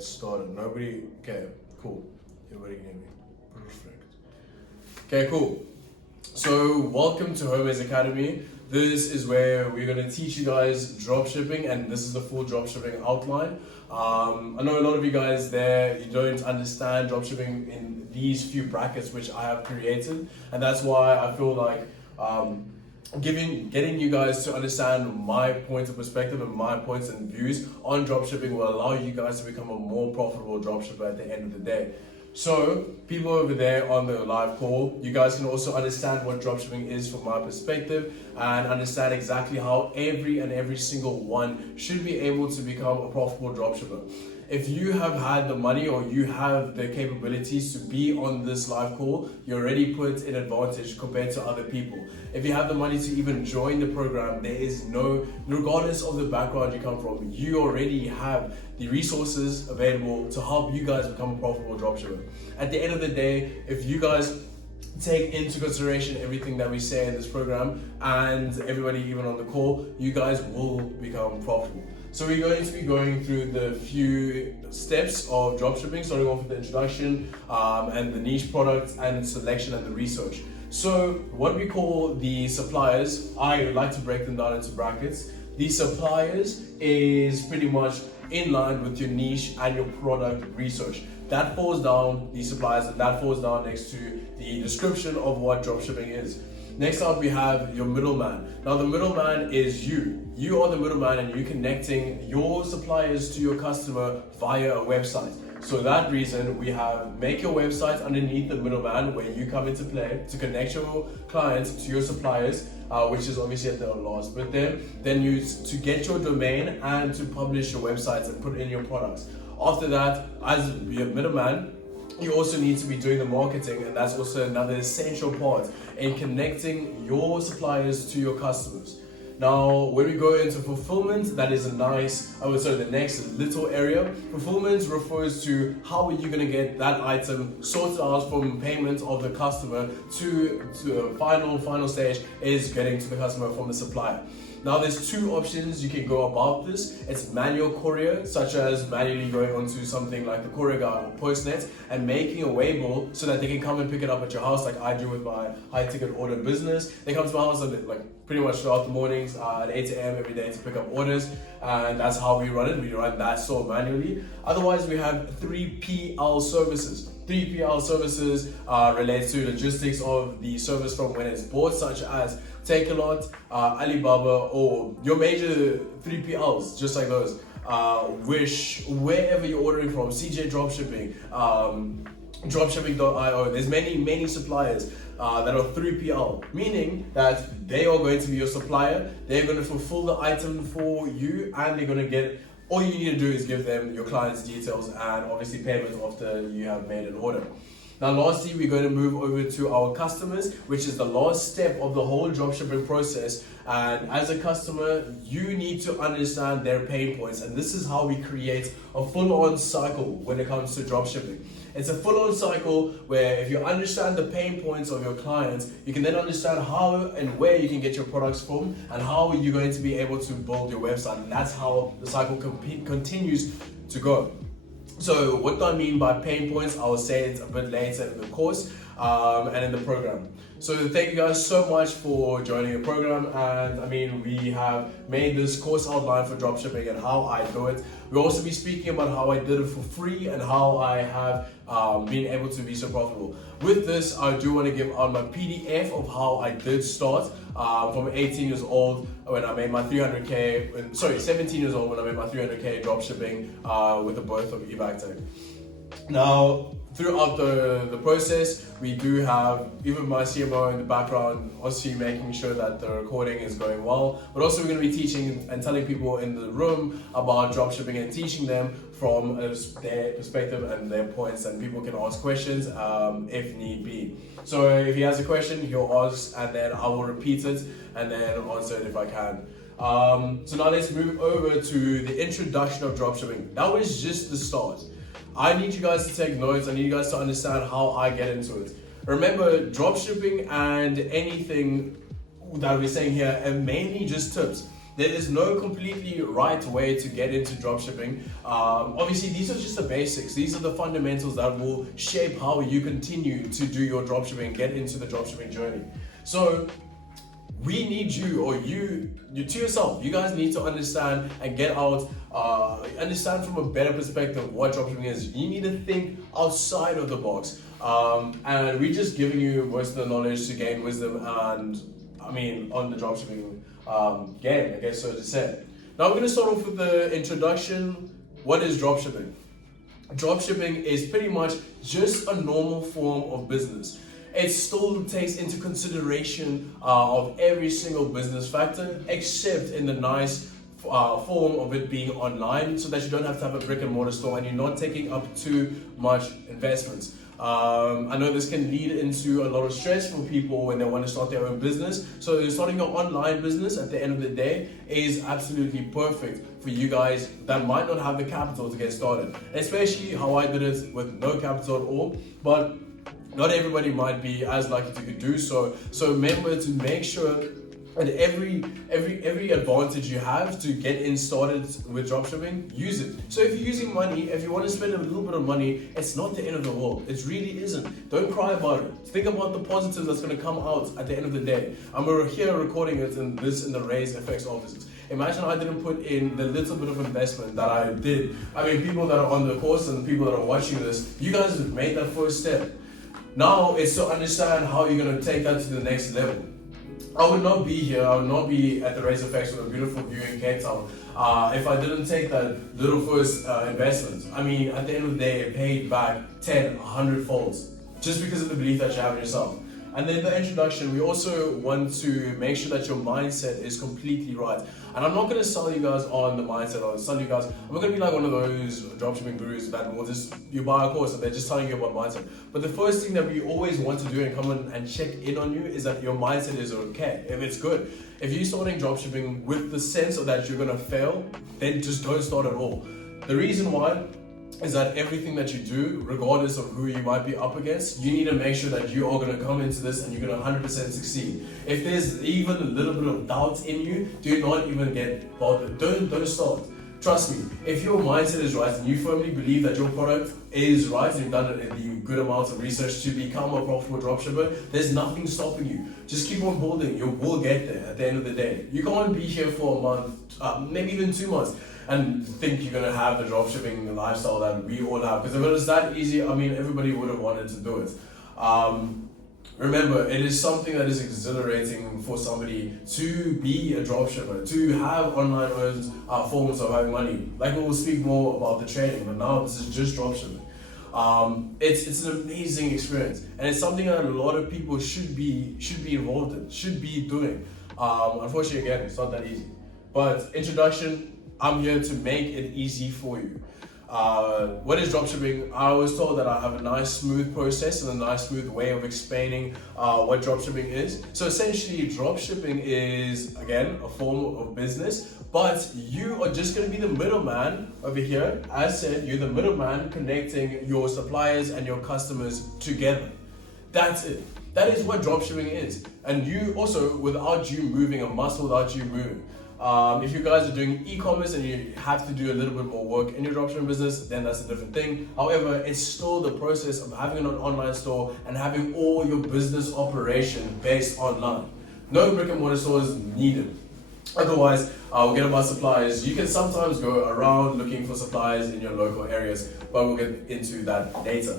get started. Okay, cool. Everybody can hear me. Perfect. Okay, cool. So, welcome to Hermes Academy. This is where we're going to teach you guys dropshipping, and this is the full dropshipping outline. I know a lot of you guys there, you don't understand dropshipping in these few brackets which I have created, and that's why I feel like getting you guys to understand my point of perspective and my points and views on dropshipping will allow you guys to become a more profitable dropshipper at the end of the day. So, people over there on the live call, you guys can also understand what dropshipping is from my perspective and understand exactly how every single one should be able to become a profitable dropshipper. If you have had the money or you have the capabilities to be on this live call, you're already put in advantage compared to other people. If you have the money to even join the program, there is regardless of the background you come from, you already have the resources available to help you guys become a profitable dropshipper. At the end of the day, if you guys take into consideration everything that we say in this program and everybody even on the call, you guys will become profitable. So we're going to be going through the few steps of dropshipping, starting off with the introduction and the niche product and selection and the research. So what we call the suppliers, I like to break them down into brackets. The suppliers is pretty much in line with your niche and your product research. That falls down, the suppliers, and that falls down next to the description of what dropshipping is. Next up, we have your middleman. Now, the middleman is you. You are the middleman and you're connecting your suppliers to your customer via a website. So that reason, we have make your website underneath the middleman where you come into play to connect your clients to your suppliers, which is obviously at the last bit there. Then you to get your domain and to publish your websites and put in your products. After that, as your middleman, you also need to be doing the marketing, and that's also another essential part in connecting your suppliers to your customers. Now, when we go into fulfillment, that is the next little area. Fulfillment refers to how are you going to get that item sorted out from payment of the customer to a final stage is getting to the customer from the supplier. Now, there's two options you can go about this. It's manual courier, such as manually going onto something like the Courier Guide or Postnet and making a waybill so that they can come and pick it up at your house, like I do with my high ticket order business. They come to my house pretty much throughout the mornings at 8 a.m. every day to pick up orders, and that's how we run it. We run that store manually. Otherwise, we have 3PL services. 3PL services relates to logistics of the service from when it's bought, such as Takealot, Alibaba, or your major 3PLs, just like those. Wish, wherever you're ordering from, CJ Dropshipping, Dropshipping.io. There's many suppliers that are 3PL, meaning that they are going to be your supplier. They're going to fulfill the item for you, and they're going to get. All you need to do is give them your client's details and obviously payment after you have made an order. Now, lastly, we're going to move over to our customers, which is the last step of the whole dropshipping process. And as a customer, you need to understand their pain points. And this is how we create a full-on cycle when it comes to dropshipping. It's a full-on cycle where if you understand the pain points of your clients, you can then understand how and where you can get your products from and how you're going to be able to build your website. And that's how the cycle continues to go. So what do I mean by pain points? I will say it a bit later in the course and in the program. So thank you guys so much for joining the program. And we have made this course outline for dropshipping and how I do it. We'll also be speaking about how I did it for free and how I have been able to be so profitable. With this, I do want to give out my PDF of how I did start from 18 years old when I made my 17 years old when I made my 300K dropshipping with the birth of eBagTech. Now, throughout the process, we do have even my CMO in the background, also making sure that the recording is going well. But also we're going to be teaching and telling people in the room about dropshipping and teaching them from their perspective and their points, and people can ask questions if need be. So if he has a question, he'll ask, and then I will repeat it and then answer it if I can. So now let's move over to the introduction of dropshipping. That was just the start. I need you guys to take notes. I need you guys to understand how I get into it. Remember, dropshipping and anything that we're saying here are mainly just tips. There is no completely right way to get into dropshipping. Obviously, these are just the basics. These are the fundamentals that will shape how you continue to do your dropshipping, get into the dropshipping journey. So we need you, or you to yourself, you guys need to understand and get out, understand from a better perspective what dropshipping is. You need to think outside of the box. And we're just giving you most of the knowledge to gain wisdom and, on the dropshipping game, I guess so to say. Now we're going to start off with the introduction. What is dropshipping? Dropshipping is pretty much just a normal form of business. It still takes into consideration of every single business factor, except in the nice form of it being online, so that you don't have to have a brick and mortar store and you're not taking up too much investments. I know this can lead into a lot of stress for people when they want to start their own business. So starting your online business at the end of the day is absolutely perfect for you guys that might not have the capital to get started. Especially how I did it with no capital at all. But not everybody might be as lucky to do so. So remember to make sure and every advantage you have to get in started with dropshipping, use it. So if you're using money, if you want to spend a little bit of money, it's not the end of the world. It really isn't. Don't cry about it. Think about the positives that's going to come out at the end of the day. And we're here recording it in the Raise FX offices. Imagine I didn't put in the little bit of investment that I did. People that are on the course and people that are watching this, you guys have made that first step. Now it's to understand how you're going to take that to the next level. I would not be here, I would not be at the Raise Effects with a beautiful view in Cape Town if I didn't take that little first investment. At the end of the day, it paid back 10, 100 folds, just because of the belief that you have in yourself. And then the introduction, we also want to make sure that your mindset is completely right. And I'm not going to sell you guys on the mindset, or sell you guys, I'm not going to be like one of those dropshipping gurus that will just, you buy a course and they're just telling you about mindset. But the first thing that we always want to do and come in and check in on you is that your mindset is okay, if it's good. If you're starting dropshipping with the sense of that you're going to fail, then just don't start at all. The reason why is that everything that you do, regardless of who you might be up against, you need to make sure that you are going to come into this and you're going to 100% succeed. If there's even a little bit of doubt in you, do not even get bothered. Don't start. Trust me, if your mindset is right and you firmly believe that your product is right and you've done it in the good amounts of research to become a profitable dropshipper, there's nothing stopping you. Just keep on building. You will get there at the end of the day. You can't be here for a month, maybe even 2 months, and think you're going to have the dropshipping lifestyle that we all have. Because if it was that easy, everybody would have wanted to do it. Remember, it is something that is exhilarating for somebody to be a dropshipper, to have online forms of having money. Like, we will speak more about the trading, but now this is just dropshipping. It's an amazing experience, and it's something that a lot of people should be involved in, should be doing. Unfortunately, again, it's not that easy. But introduction, I'm here to make it easy for you. What is dropshipping? I was told that I have a nice smooth process and a nice smooth way of explaining what dropshipping is. So essentially, dropshipping is, again, a form of business, but you are just going to be the middleman over here. As said, you're the middleman connecting your suppliers and your customers together. That's it. That is what dropshipping is. And you also, without you moving a muscle, without you moving. If you guys are doing e-commerce and you have to do a little bit more work in your dropshipping business, then that's a different thing. However, it's still the process of having an online store and having all your business operation based online. No brick and mortar stores needed. Otherwise, we'll get about suppliers. You can sometimes go around looking for suppliers in your local areas, but we'll get into that later.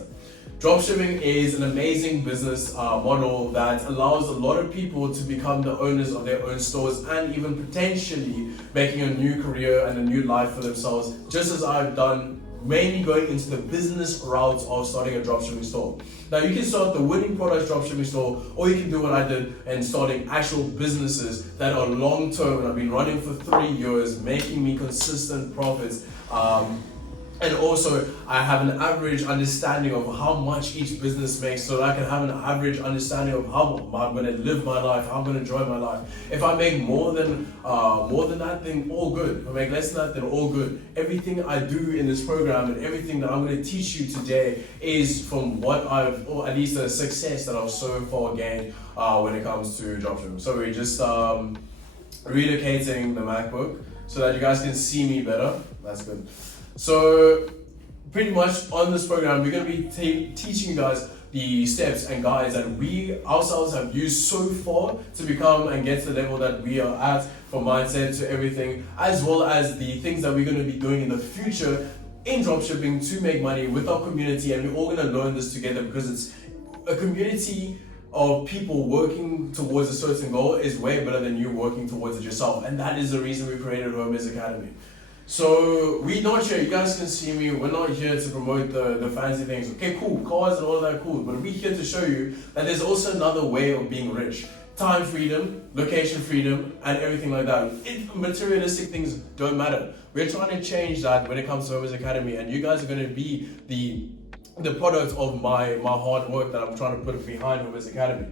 Dropshipping is an amazing business model that allows a lot of people to become the owners of their own stores and even potentially making a new career and a new life for themselves, just as I've done, mainly going into the business route of starting a dropshipping store. Now, you can start the winning products dropshipping store, or you can do what I did and starting actual businesses that are long-term and I've been running for 3 years, making me consistent profits. And also, I have an average understanding of how much each business makes, so that I can have an average understanding of how I'm going to live my life, how I'm going to enjoy my life. If I make more than that, then all good. If I make less than that, then all good. Everything I do in this program and everything that I'm going to teach you today is from what or at least the success that I've so far gained when it comes to dropshipping. So we just relocating the MacBook so that you guys can see me better. That's good. So pretty much on this program, we're going to be teaching you guys the steps and guides that we ourselves have used so far to become and get to the level that we are at, from mindset to everything, as well as the things that we're going to be doing in the future in dropshipping to make money with our community. And we're all going to learn this together, because it's a community of people working towards a certain goal is way better than you working towards it yourself. And that is the reason we created Hermes Academy. So we're not here, you guys can see me, we're not here to promote the fancy things. Okay, cool, cars and all that, cool. But we're here to show you that there's also another way of being rich. Time freedom, location freedom, and everything like that. Materialistic things don't matter. We're trying to change that when it comes to Hermes Academy, and you guys are going to be the product of my hard work that I'm trying to put behind Hermes Academy.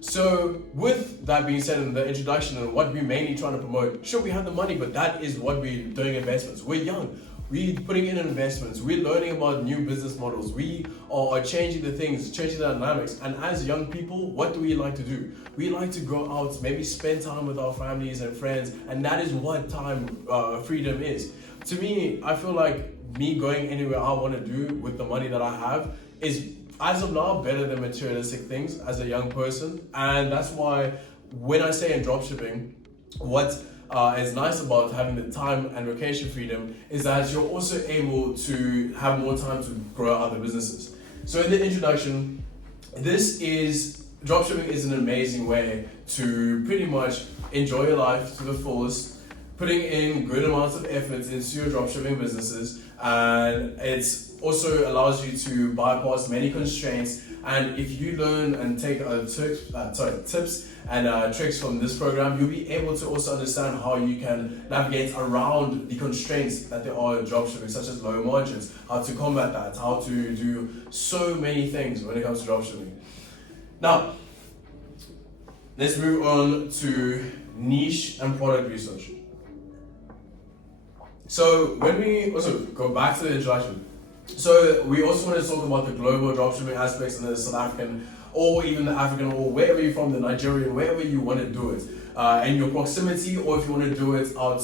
So with that being said in the introduction and what we're mainly trying to promote, sure, we have the money, but that is what we're doing investments. We're young. We're putting in investments. We're learning about new business models. We are changing the things, changing the dynamics. And as young people, what do we like to do? We like to go out, maybe spend time with our families and friends. And that is what time freedom is. To me, I feel like me going anywhere I want to do with the money that I have is, as of now, better than materialistic things as a young person. And that's why when I say in dropshipping, what is nice about having the time and location freedom is that you're also able to have more time to grow other businesses. So in the introduction, dropshipping is an amazing way to pretty much enjoy your life to the fullest, putting in good amounts of effort into your dropshipping businesses, and it's also allows you to bypass many constraints. And if you learn and take tips and tricks from this program, you'll be able to also understand how you can navigate around the constraints that there are in dropshipping, such as low margins, how to combat that, how to do so many things when it comes to dropshipping. Now, let's move on to niche and product research. So when we also go back to the introduction, so we also want to talk about the global dropshipping aspects and the South African, or even the African, or wherever you're from, the Nigerian, wherever you want to do it, in your proximity, or if you want to do it out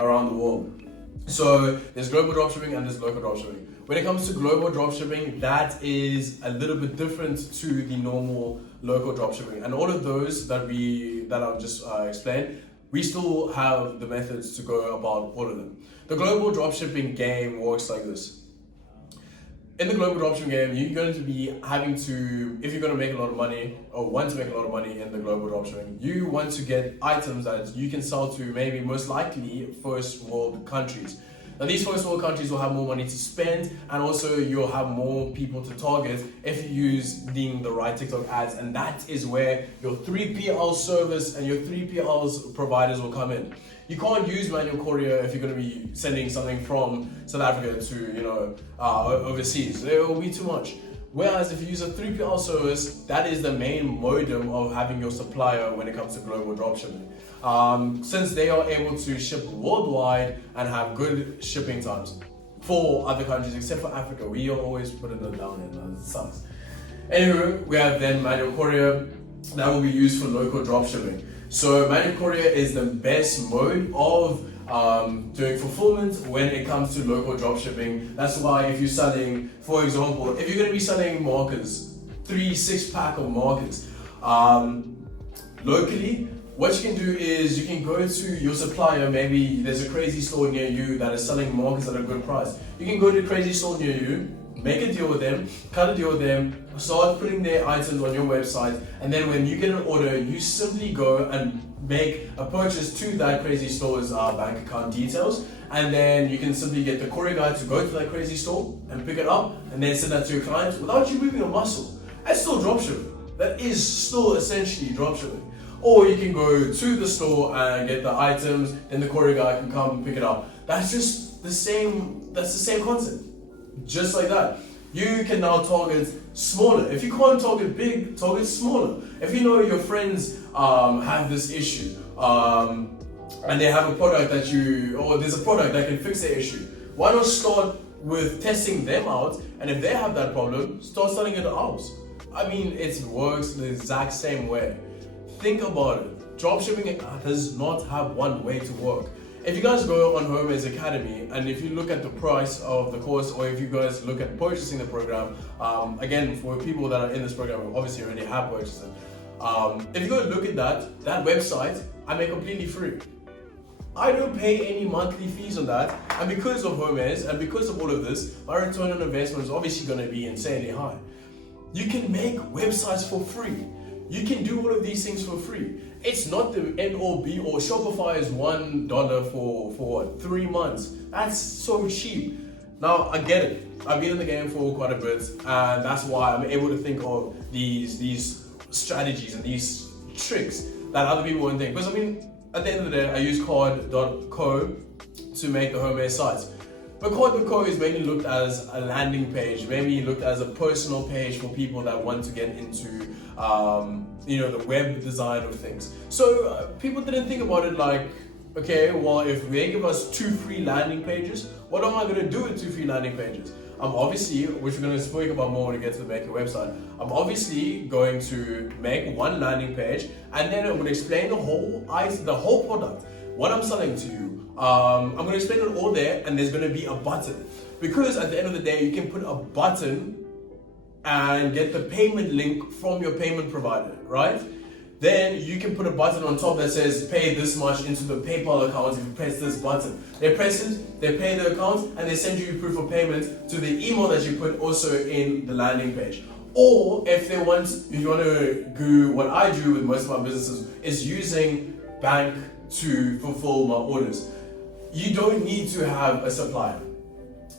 around the world. So there's global dropshipping and there's local dropshipping. When it comes to global dropshipping, that is a little bit different to the normal local dropshipping. And all of those that I've just explained, we still have the methods to go about all of them. The global dropshipping game works like this. In the global dropshipping game, you're going to be having to, if you're going to make a lot of money or want to make a lot of money in the global dropshipping, you want to get items that you can sell to maybe most likely first world countries. Now these first world countries will have more money to spend, and also you'll have more people to target if you use the right TikTok ads, and that is where your 3PL service and your 3PLs providers will come in. You can't use manual courier if you're going to be sending something from South Africa to overseas. It will be too much. Whereas if you use a 3PL service, that is the main modem of having your supplier when it comes to global dropshipping. Since they are able to ship worldwide and have good shipping times for other countries, except for Africa, we are always putting them down and it sucks. Anyway, we have then manual courier that will be used for local dropshipping. So manual courier is the best mode of doing fulfillment when it comes to local dropshipping. That's why if you're selling, for example, if you're going to be selling markers, 6-pack of markers, locally, what you can do is you can go to your supplier. Maybe there's a crazy store near you that is selling markers at a good price. You can go to a crazy store near you, make a deal with them, cut a deal with them, start putting their items on your website, and then when you get an order, you simply go and make a purchase to that crazy store's bank account details, and then you can simply get the courier guy to go to that crazy store and pick it up and then send that to your client without you moving a muscle. That's still dropshipping. That is still essentially dropshipping. Or you can go to the store and get the items, then the courier guy can come and pick it up. That's just the same, that's the same concept. Just like that. You can now target smaller. If you can't target big, target smaller. If you know your friends have this issue and they have a product or there's a product that can fix their issue, why not start with testing them out, and if they have that problem, start selling it out. I mean, it works the exact same way. Think about it. dropshipping does not have one way to work. If you guys go on Home's Academy and if you look at the price of the course, or if you guys look at purchasing the program, again, for people that are in this program, obviously already have purchased it. If you go look at that website, I make completely free. I don't pay any monthly fees on that, and because of Hermes and because of all of this, my return on investment is obviously going to be insanely high. You can make websites for free. You can do all of these things for free. It's not the end all be all. Shopify is $1 for 3 months. That's so cheap. Now I get it. I've been in the game for quite a bit, and that's why I'm able to think of these strategies and these tricks that other people won't think. Because I mean, at the end of the day, I use card.co to make the Hermes sites. But card.co is mainly looked as a landing page, maybe looked as a personal page for people that want to get into the web design of things. So people didn't think about it like, okay, well, if they give us 2 free landing pages, what am I going to do with 2 free landing pages? I'm obviously, which we're going to speak about more when we get to the Make Your Website, I'm obviously going to make 1 landing page, and then I'm going to explain the whole product, what I'm selling to you. I'm going to explain it all there, and there's going to be a button. Because at the end of the day, you can put a button and get the payment link from your payment provider, right? Then you can put a button on top that says pay this much into the PayPal account if you press this button. They press it, they pay the account, and they send you proof of payment to the email that you put also in the landing page. Or if you want to do what I do with most of my businesses, is using bank to fulfill my orders. You don't need to have a supplier.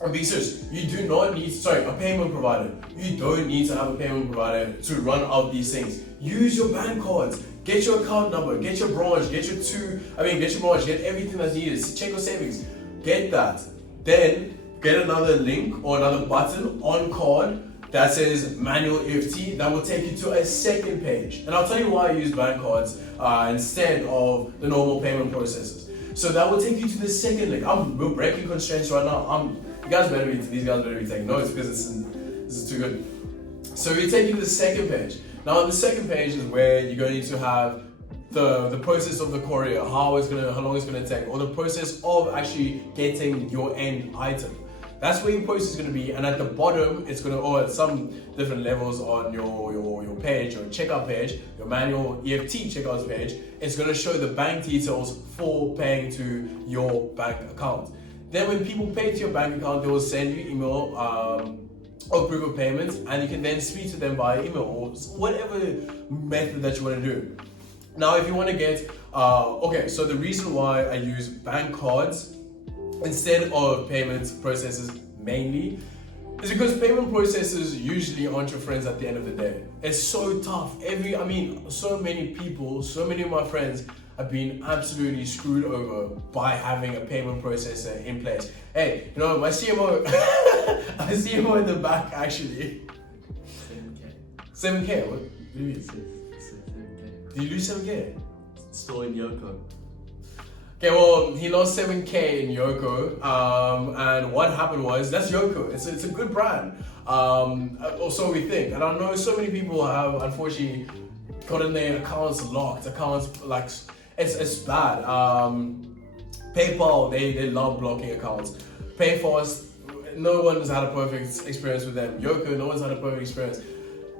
I'm being serious. You do not need, a payment provider. You don't need to have a payment provider to run out these things. Use your bank cards. Get your account number. Get your branch. Get your branch. Get everything that's needed. Check your savings. Get that. Then get another link or another button on card that says manual EFT that will take you to a second page. And I'll tell you why I use bank cards instead of the normal payment processes. So that will take you to the second link. We're breaking constraints right now. These guys better be taking notes because this is too good. So we take you to the second page. Now the second page is where you're going to have the process of the courier, how long it's gonna take, or the process of actually getting your end item. That's where your process is going to be, and at the bottom, it's going to, or at some different levels on your page, your checkout page, your manual EFT checkout page, it's going to show the bank details for paying to your bank account. Then when people pay to your bank account, they will send you email or proof of payment, and you can then speak to them via email or whatever method that you want to do. Now, if you want to get, so the reason why I use bank cards instead of payment processes mainly is because payment processes usually aren't your friends at the end of the day. It's so tough. So many people, so many of my friends have been absolutely screwed over by having a payment processor in place. Hey, my CMO, my CMO in the back actually. 7K? What do you mean? 7K. Did you lose 7K? Store in Yoko. Okay, well, he lost 7K in Yoko, and what happened was, that's Yoko, it's a good brand, or so we think, and I know so many people have, unfortunately, gotten their accounts locked, it's bad. PayPal, they love blocking accounts. PayFast, no one's had a perfect experience with them. Yoko, no one's had a perfect experience.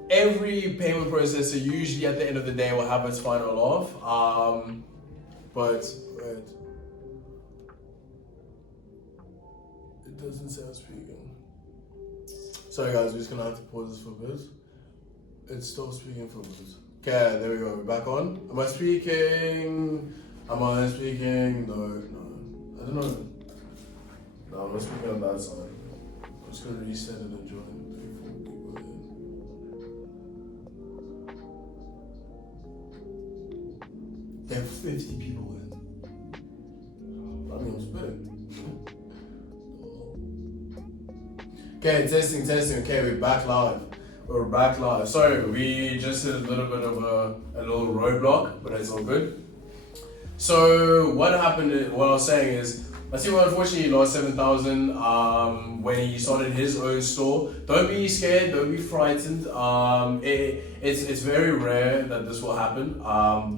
Every payment processor usually at the end of the day will have its final off, but wait. It doesn't say I'm speaking. Sorry guys, we're just gonna have to pause this for a bit. It's still speaking for a bit. Okay, there we go, we're back on. Am I speaking? No, I don't know. No, I'm not speaking on that side. I'm just gonna reset it and join 3-4 people in. They have 50 people in. I mean, I'm spitting. Okay, testing. Okay, we're back live. Sorry, we just hit a little bit of a little roadblock, but it's all good. So what happened, what I was saying is, Masimo unfortunately lost 7,000 when he started his own store. Don't be scared, don't be frightened. It's very rare that this will happen,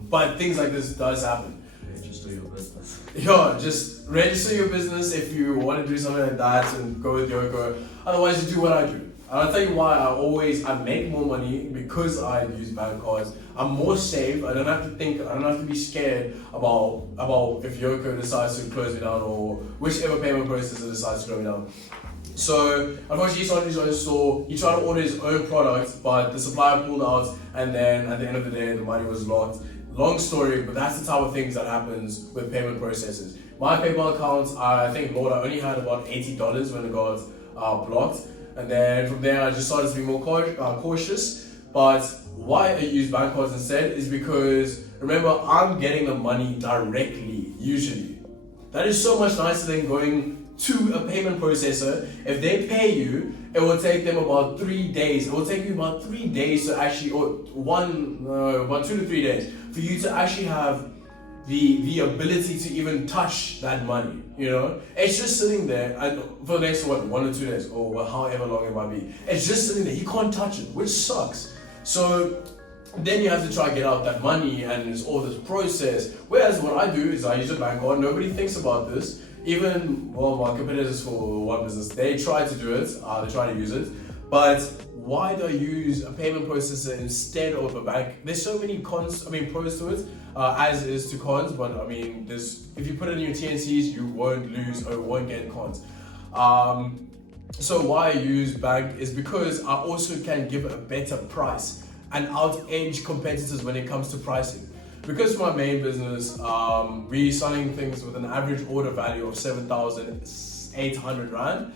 but things like this does happen. Register your business. Yeah, just register your business if you want to do something like that and go with Yoko. Otherwise, you do what I do. And I'll tell you why I make more money because I use bank cards. I'm more safe. I don't have to think, I don't have to be scared about if Yoko decides to close me down or whichever payment processor decides to close me down. So unfortunately he started his own store, he tried to order his own products, but the supplier pulled out, and then at the end of the day the money was locked. Long story, but that's the type of things that happens with payment processors. My PayPal account, I think Lord, I only had about $80 when it got blocked. And then from there, I just started to be more cautious. But why I use bank cards instead is because, remember, I'm getting the money directly, usually. That is so much nicer than going to a payment processor. If they pay you, it will take them about 3 days. It will take you about 3 days to actually, or about 2 to 3 days, for you to actually have the ability to even touch that money, you know? It's just sitting there and for the next 1 or 2 days or however long it might be. It's just sitting there, you can't touch it, which sucks. So then you have to try and get out that money and it's all this process. Whereas what I do is I use a bank card, nobody thinks about this. Even, well, my competitors for one business, they try to do it, they try to use it. But why do I use a payment processor instead of a bank? There's so many pros to it, as is to cons, but I mean, if you put it in your TNCs, you won't lose or won't get cons. So why I use bank is because I also can give a better price and out-edge competitors when it comes to pricing. Because my main business, we're selling things with an average order value of 7,800 Rand.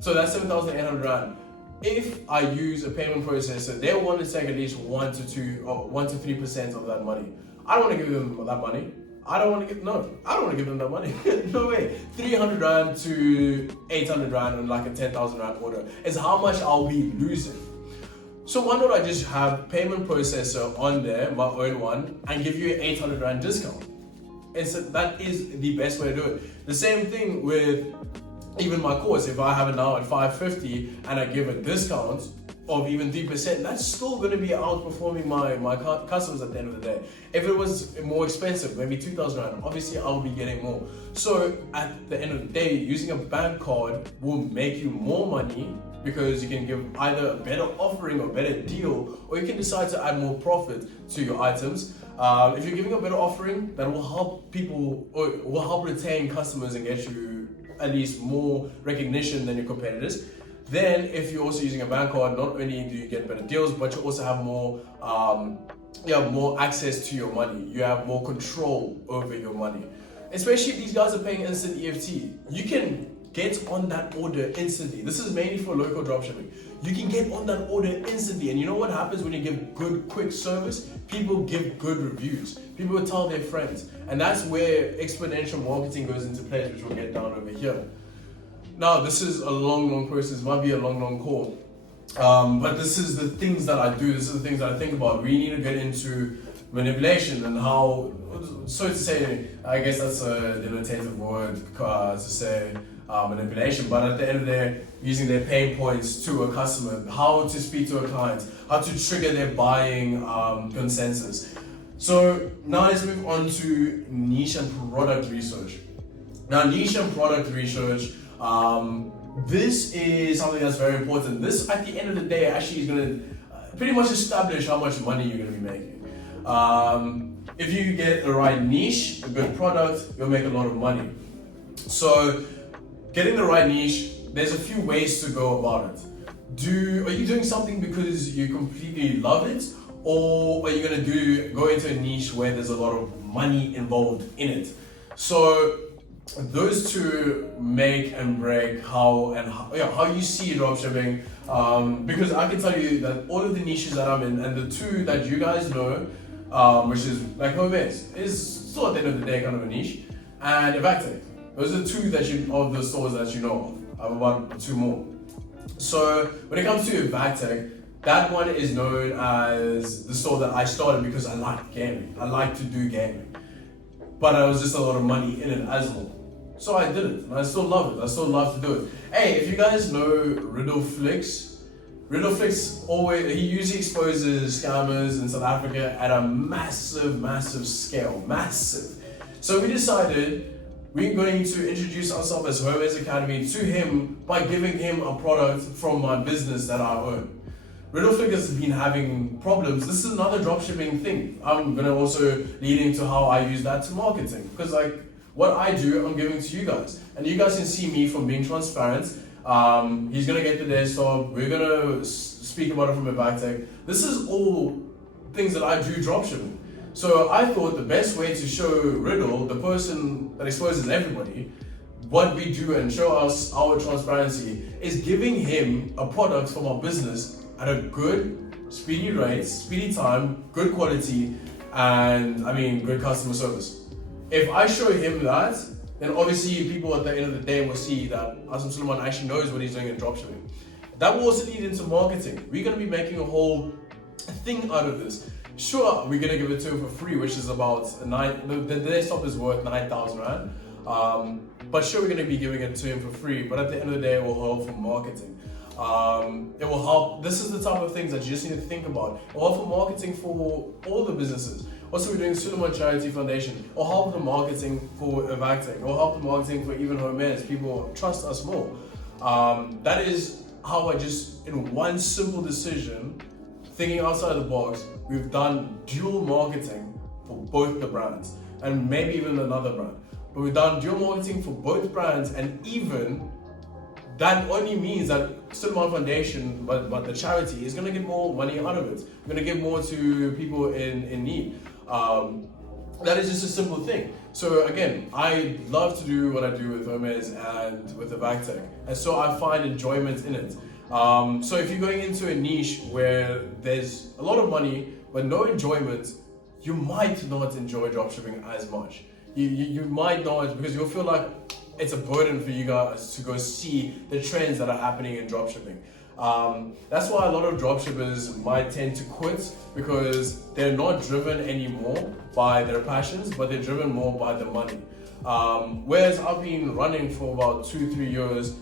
So that's 7,800 Rand. If I use a payment processor, they'll want to take at least 1 to 3% of that money. I don't want to give them that money. I don't want to give them that money. No way. 300 Rand to 800 Rand on like a 10,000 Rand order is how much I'll be losing. So why don't I just have payment processor on there, my own one, and give you an 800 Rand discount? That is the best way to do it. The same thing with even my course. If I have it now at 550 and I give a discount of even 3%, that's still going to be outperforming my customers at the end of the day. If it was more expensive, maybe 2,000 Rand, obviously I'll be getting more. So at the end of the day, using a bank card will make you more money because you can give either a better offering or better deal, or you can decide to add more profit to your items. If you're giving a better offering, that will help people, or will help retain customers and get you at least more recognition than your competitors. Then if you're also using a bank card, not only do you get better deals, but you also have more access to your money. You have more control over your money. Especially if these guys are paying instant EFT. You can get on that order instantly. This is mainly for local dropshipping. You can get on that order instantly. And you know what happens when you give good, quick service? People give good reviews. People will tell their friends. And that's where exponential marketing goes into place, which we'll get down over here. Now, this is a long process. It might be a long call. But this is the things that I do. This is the things that I think about. We need to get into manipulation and how, so to say, I guess that's a denotative word to say manipulation, but at the end of the day, using their pain points to a customer, how to speak to a client, how to trigger their buying consensus. So now let's move on to niche and product research. Now, niche and product research, this is something that's very important. This, at the end of the day, actually is going to pretty much establish how much money you're going to be making. If you get the right niche, a good product, you'll make a lot of money. So getting the right niche, there's a few ways to go about it. Are you doing something because you completely love it, or are you going to go into a niche where there's a lot of money involved in it? So those two make and break how you see dropshipping. Because I can tell you that all of the niches that I'm in, and the two that you guys know, which is like home base, is still at the end of the day kind of a niche, and Evactech. Those are two of the stores that you know of. I have about 2 more. So when it comes to Evactech, that one is known as the store that I started because I like gaming. I like to do gaming. But there was just a lot of money in it as well. So I did it, and I still love it. I still love to do it. Hey, if you guys know Riddle Flicks always, he usually exposes scammers in South Africa at a massive scale, massive. So we decided we're going to introduce ourselves as Hermes Academy to him by giving him a product from my business that I own. Riddle Flick has been having problems. This is another dropshipping thing. I'm gonna also lead into how I use that to marketing, because like what I do, I'm giving to you guys, and you guys can see me from being transparent. He's gonna get the desktop. We're gonna speak about it from a back tech. This is all things that I do dropshipping. So I thought the best way to show Riddle, the person that exposes everybody, what we do and show us our transparency, is giving him a product from our business at a good, speedy rate, speedy time, good quality, and good customer service. If I show him that, then obviously people at the end of the day will see that Azam Suleiman actually knows what he's doing in dropshipping. That will also lead into marketing. We're going to be making a whole thing out of this. Sure, we're going to give it to him for free, which is about the desktop is worth 9,000 Rand. But sure, we're going to be giving it to him for free, but at the end of the day, it will help for marketing. It will help. This is the type of things that you just need to think about. It will help for marketing for all the businesses. Also, we're doing Suleiman Charity Foundation. It will help the marketing for Evactech. It will help the marketing for even Hermes. People trust us more. That is how I just, in one simple decision, thinking outside the box, we've done dual marketing for both the brands, and maybe even another brand. But we've done dual marketing for both brands, and even that only means that Suleiman Foundation, but the charity, is going to get more money out of it. We're going to give more to people in need. That is just a simple thing. So again, I love to do what I do with Hermes and with Evactech, and so I find enjoyment in it. So if you're going into a niche where there's a lot of money but no enjoyment, you might not enjoy dropshipping as much. You might not, because you'll feel like it's a burden for you guys to go see the trends that are happening in dropshipping. That's why a lot of dropshippers might tend to quit, because they're not driven anymore by their passions, but they're driven more by the money. Whereas I've been running for about 2-3 years,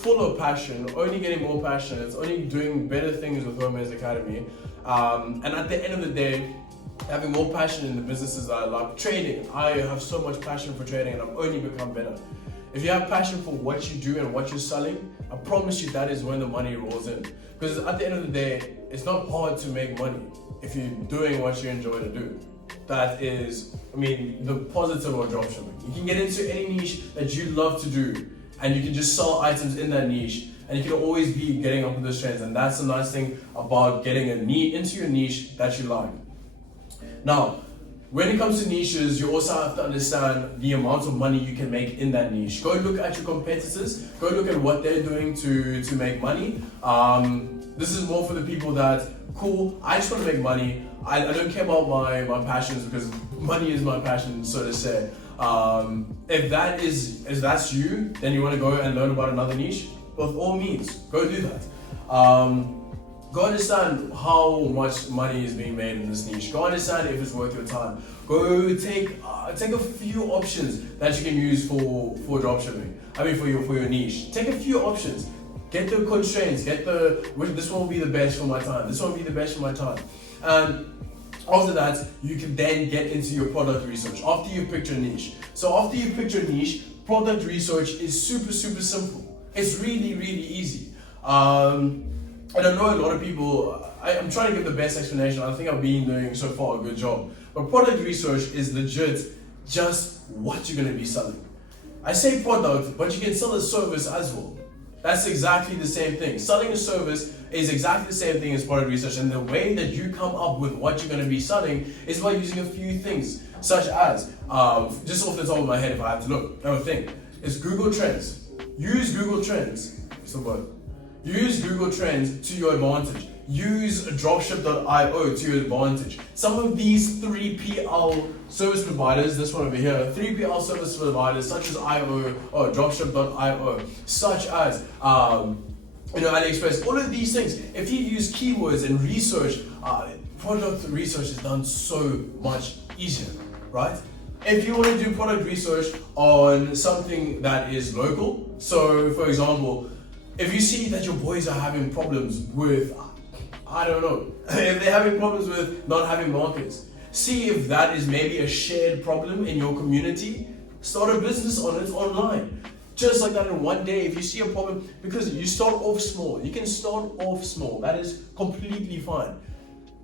full of passion, only getting more passionate, only doing better things with Hermes Academy. And at the end of the day, having more passion in the businesses that I love. Trading, I have so much passion for trading, and I've only become better. If you have passion for what you do and what you're selling, I promise you that is when the money rolls in. Because at the end of the day, it's not hard to make money if you're doing what you enjoy to do. That is, the positive of dropshipping. You can get into any niche that you love to do, and you can just sell items in that niche, and you can always be getting up with those trends. And that's the nice thing about getting into your niche that you like. Now, when it comes to niches, you also have to understand the amount of money you can make in that niche. Go look at your competitors, go look at what they're doing to make money. This is more for the people that, cool, I just want to make money. I don't care about my passions, because money is my passion, so to say. If that's you, then you want to go and learn about another niche, by all means, go do that. Go understand how much money is being made in this niche. Go understand if it's worth your time. Go take a few options that you can use for dropshipping. For your niche. Take a few options. Get the constraints. This one will be the best for my time. This one will be the best for my time. And after that, you can then get into your product research. After you pick your niche. So after you pick your niche, product research is super simple. It's really easy. And I know a lot of people, I'm trying to give the best explanation. I think I've been doing so far a good job. But product research is legit just what you're going to be selling. I say product, but you can sell a service as well. That's exactly the same thing. Selling a service is exactly the same thing as product research. And the way that you come up with what you're going to be selling is by using a few things, such as, just off the top of my head, if I have to look, I would think, is Google Trends. Use Google Trends. Use Google Trends to your advantage. Use Dropship.io to your advantage. Some of these 3PL service providers, this one over here, 3PL service providers such as IO or Dropship.io, such as AliExpress, all of these things, if you use keywords and research, product research is done so much easier, right? if you want to do product research on something that is local, so for example, if you see that your boys are having problems with, I don't know, if they're having problems with not having markets, see if that is maybe a shared problem in your community, start a business on it online. Just like that in one day, if you see a problem, because you start off small, you can start off small, that is completely fine.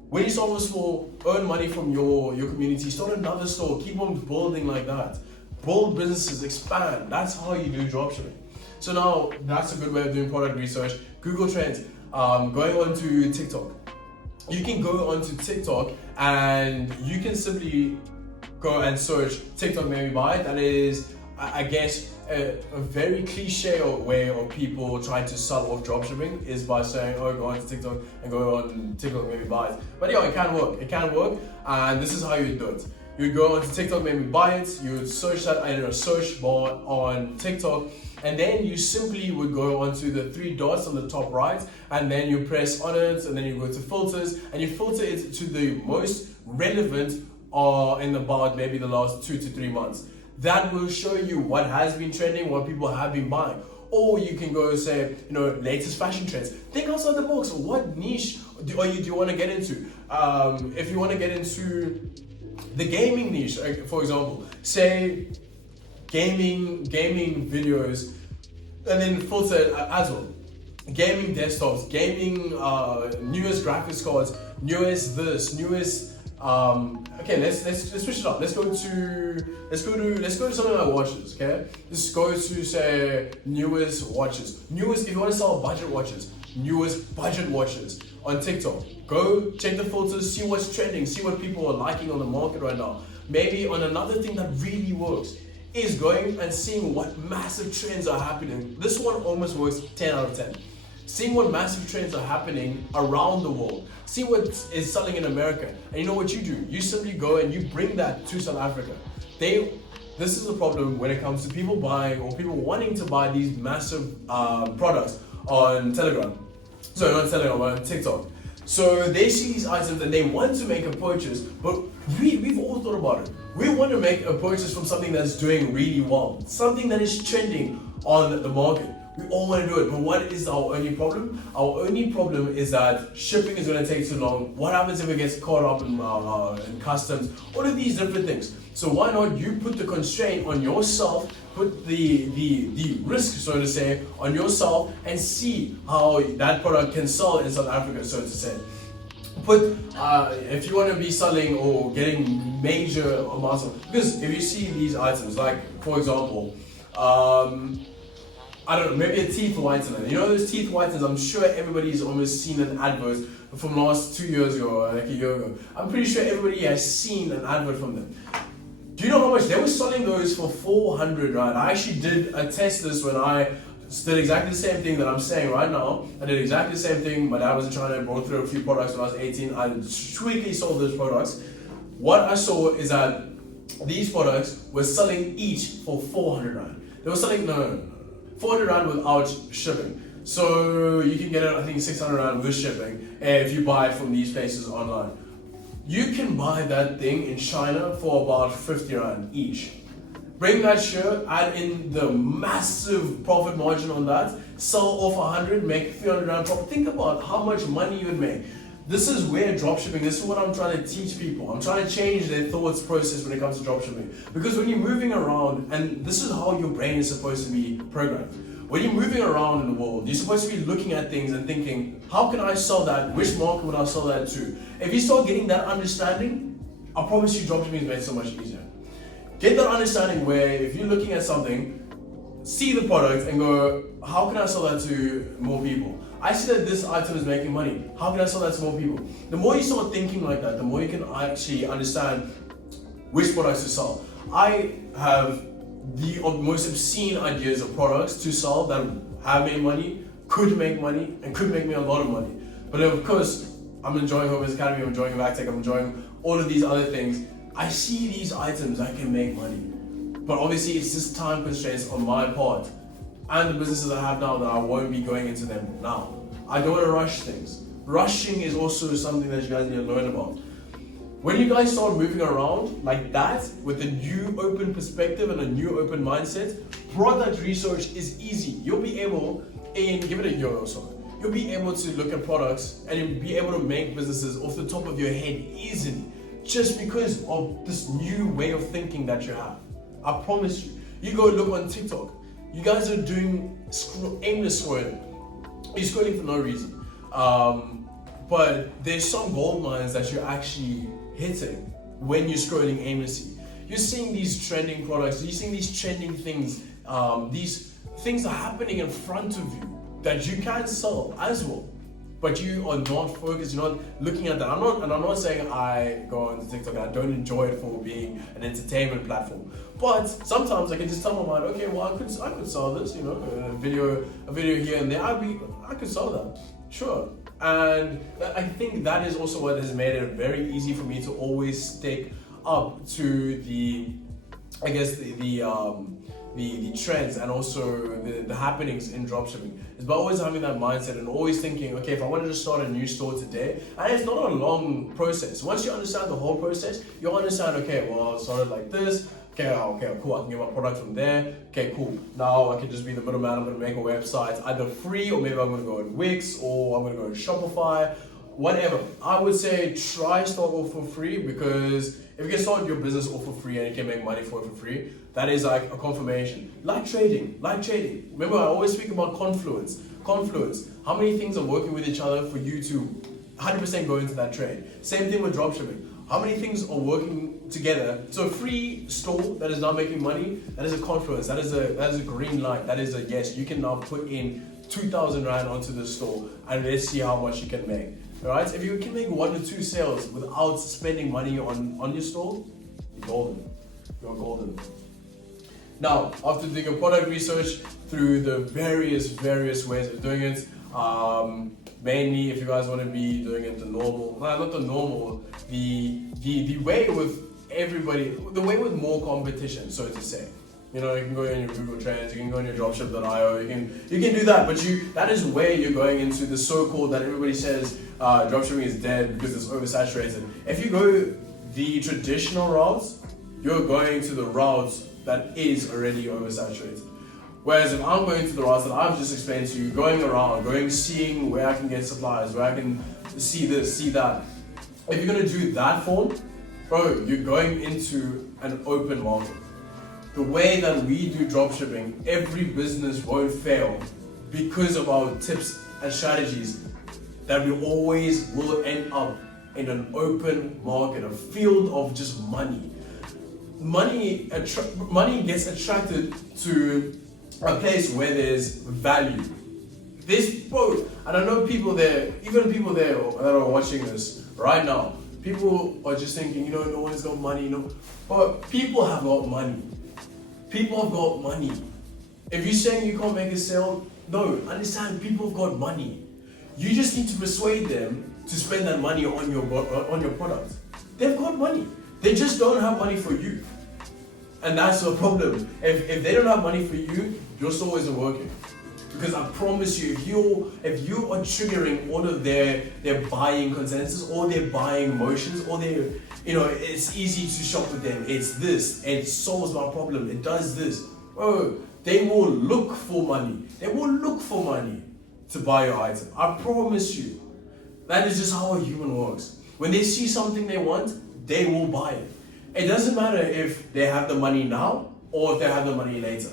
When you start off small, earn money from your community, start another store, keep on building like that. Build businesses, expand, that's how you do dropshipping. So now, that's a good way of doing product research. Google Trends, going on to TikTok. You can go onto TikTok and you can simply go and search TikTok maybe buy. That is, I guess, a very cliche way of people trying to sell off dropshipping is by saying, oh, go on to TikTok and go on TikTok maybe buy it. But yeah, it can work, and this is how you do it. You would go onto TikTok, maybe buy it, you would search that in a search bar on TikTok, and then you simply would go onto the three dots on the top right, and then you press on it, and then you go to filters, and you filter it to the most relevant in about maybe the last 2 to 3 months. That will show you what has been trending, what people have been buying. Or you can go say, latest fashion trends. Think outside the box. What niche do you want to get into? If you want to get into the gaming niche, for example, say gaming videos, and then filter it as well. Gaming desktops, gaming newest graphics cards, newest this, newest. Okay, let's switch it up. Let's go to something like watches. Okay, let's go to say newest watches. If you want to sell budget watches, newest budget watches on TikTok. Go check the filters, see what's trending, see what people are liking on the market right now. Maybe on another thing that really works is going and seeing what massive trends are happening. This one almost works 10 out of 10. Seeing what massive trends are happening around the world. See what is selling in America. And you know what you do? You simply go and you bring that to South Africa. This is the problem when it comes to people buying or people wanting to buy these massive products on Telegram. Sorry, not Telegram, but on TikTok. So they see these items and they want to make a purchase, but we've all thought about it. We want to make a purchase from something that's doing really well, something that is trending on the market. We all want to do it, but what is our only problem? Our only problem is that shipping is going to take too long. What happens if it gets caught up in customs? All of these different things. So why not you put the constraint on yourself, put the risk, so to say, on yourself, and see how that product can sell in South Africa, so to say. If you want to be selling or getting major amounts of, because if you see these items, like for example, I don't know, maybe a teeth whitener. You know those teeth whiteners, I'm sure everybody's almost seen an advert from last 2 years ago, or like a year ago. I'm pretty sure everybody has seen an advert from them. Do you know how much they were selling those for? 400 rand. I actually did a test this when I did exactly the same thing that I'm saying right now. I did exactly the same thing. My dad was in China and brought through a few products when I was 18. I quickly sold those products. What I saw is that these products were selling each for 400 rand. They were selling, no. 400 rand without shipping. So you can get it, I think 600 rand with shipping if you buy from these places online. You can buy that thing in China for about 50 rand each. Bring that shirt, add in the massive profit margin on that, sell off 100, make 300 rand profit. Think about how much money you would make. This is where dropshipping, this is what I'm trying to teach people. I'm trying to change their thoughts process when it comes to dropshipping. Because when you're moving around, and this is how your brain is supposed to be programmed. When you're moving around in the world, you're supposed to be looking at things and thinking, how can I sell that? Which market would I sell that to? If you start getting that understanding, I promise you dropshipping is made so much easier. Get that understanding where if you're looking at something, see the product and go, how can I sell that to more people? I see that this item is making money. How can I sell that to more people? The more you start thinking like that, the more you can actually understand which products to sell. I have the most obscene ideas of products to sell that have made money, could make money, and could make me a lot of money. But of course, I'm enjoying Home Business Academy, I'm enjoying Vactech, I'm enjoying all of these other things. I see these items that can make money. But obviously it's just time constraints on my part and the businesses I have now that I won't be going into them now. I don't want to rush things. Rushing is also something that you guys need to learn about. When you guys start moving around like that with a new open perspective and a new open mindset, product research is easy. You'll be able, give it a year or so, you'll be able to look at products and you'll be able to make businesses off the top of your head easily, just because of this new way of thinking that you have. I promise you. You go look on TikTok. You guys are doing aimless scrolling. You're scrolling for no reason. But there's some gold mines that you're actually hitting when you're scrolling aimlessly. You're seeing these trending products, you're seeing these trending things, these things are happening in front of you that you can sell as well. But you are not focused, you're not looking at that. I'm not saying I go on TikTok and I don't enjoy it for being an entertainment platform. But sometimes I can just tell my mind, okay, well I could sell this, a video here and there. I could sell that, sure. And I think that is also what has made it very easy for me to always stick up to the trends and also the happenings in dropshipping. It's about always having that mindset and always thinking, okay, if I wanted to start a new store today, and it's not a long process. Once you understand the whole process, you'll understand, okay, well, I started like this. Okay, cool, I can get my product from there. Okay, cool. Now I can just be the middleman. I'm gonna make a website, either free or maybe I'm gonna go in Wix or I'm gonna go in Shopify, whatever. I would say try start off for free, because if you can start your business off for free and you can make money for it for free, that is like a confirmation. Like trading. Remember, I always speak about confluence. How many things are working with each other for you to 100% go into that trade? Same thing with dropshipping. How many things are working together? So a free store that is not making money, that is a confluence, that is a green light, that is a yes, you can now put in 2,000 Rand onto the store and let's see how much you can make. Alright, if you can make 1 to 2 sales without spending money on your store, you're golden. You're golden. Now, after doing your product research through the various ways of doing it, mainly if you guys want to be doing it the way with everybody, the way with more competition, so to say. You can go on your Google Trends, you can go on your Dropship.io, you can do that, but that is where you're going into the so-called that everybody says dropshipping is dead because it's oversaturated. If you go the traditional routes, you're going to the routes that is already oversaturated. Whereas if I'm going to the routes that I've just explained to you, seeing where I can get supplies, where I can see this, see that. If you're gonna do that form, bro, you're going into an open market. The way that we do dropshipping, every business won't fail because of our tips and strategies that we always will end up in an open market, a field of just money. Money gets attracted to a place where there's value. And I know people there, even people there that are watching this right now, people are just thinking, no one's got money, but people have got money. People have got money. If you're saying you can't make a sale, no, understand, people have got money. You just need to persuade them to spend that money on your product. They've got money. They just don't have money for you. And that's the problem. If they don't have money for you, your store isn't working. Because I promise you, if you are triggering all of their buying consensus or their buying motions or their, it's easy to shop with them. It's this, it solves my problem, it does this. Oh, they will look for money. They will look for money to buy your item. I promise you. That is just how a human works. When they see something they want, they will buy it. It doesn't matter if they have the money now or if they have the money later.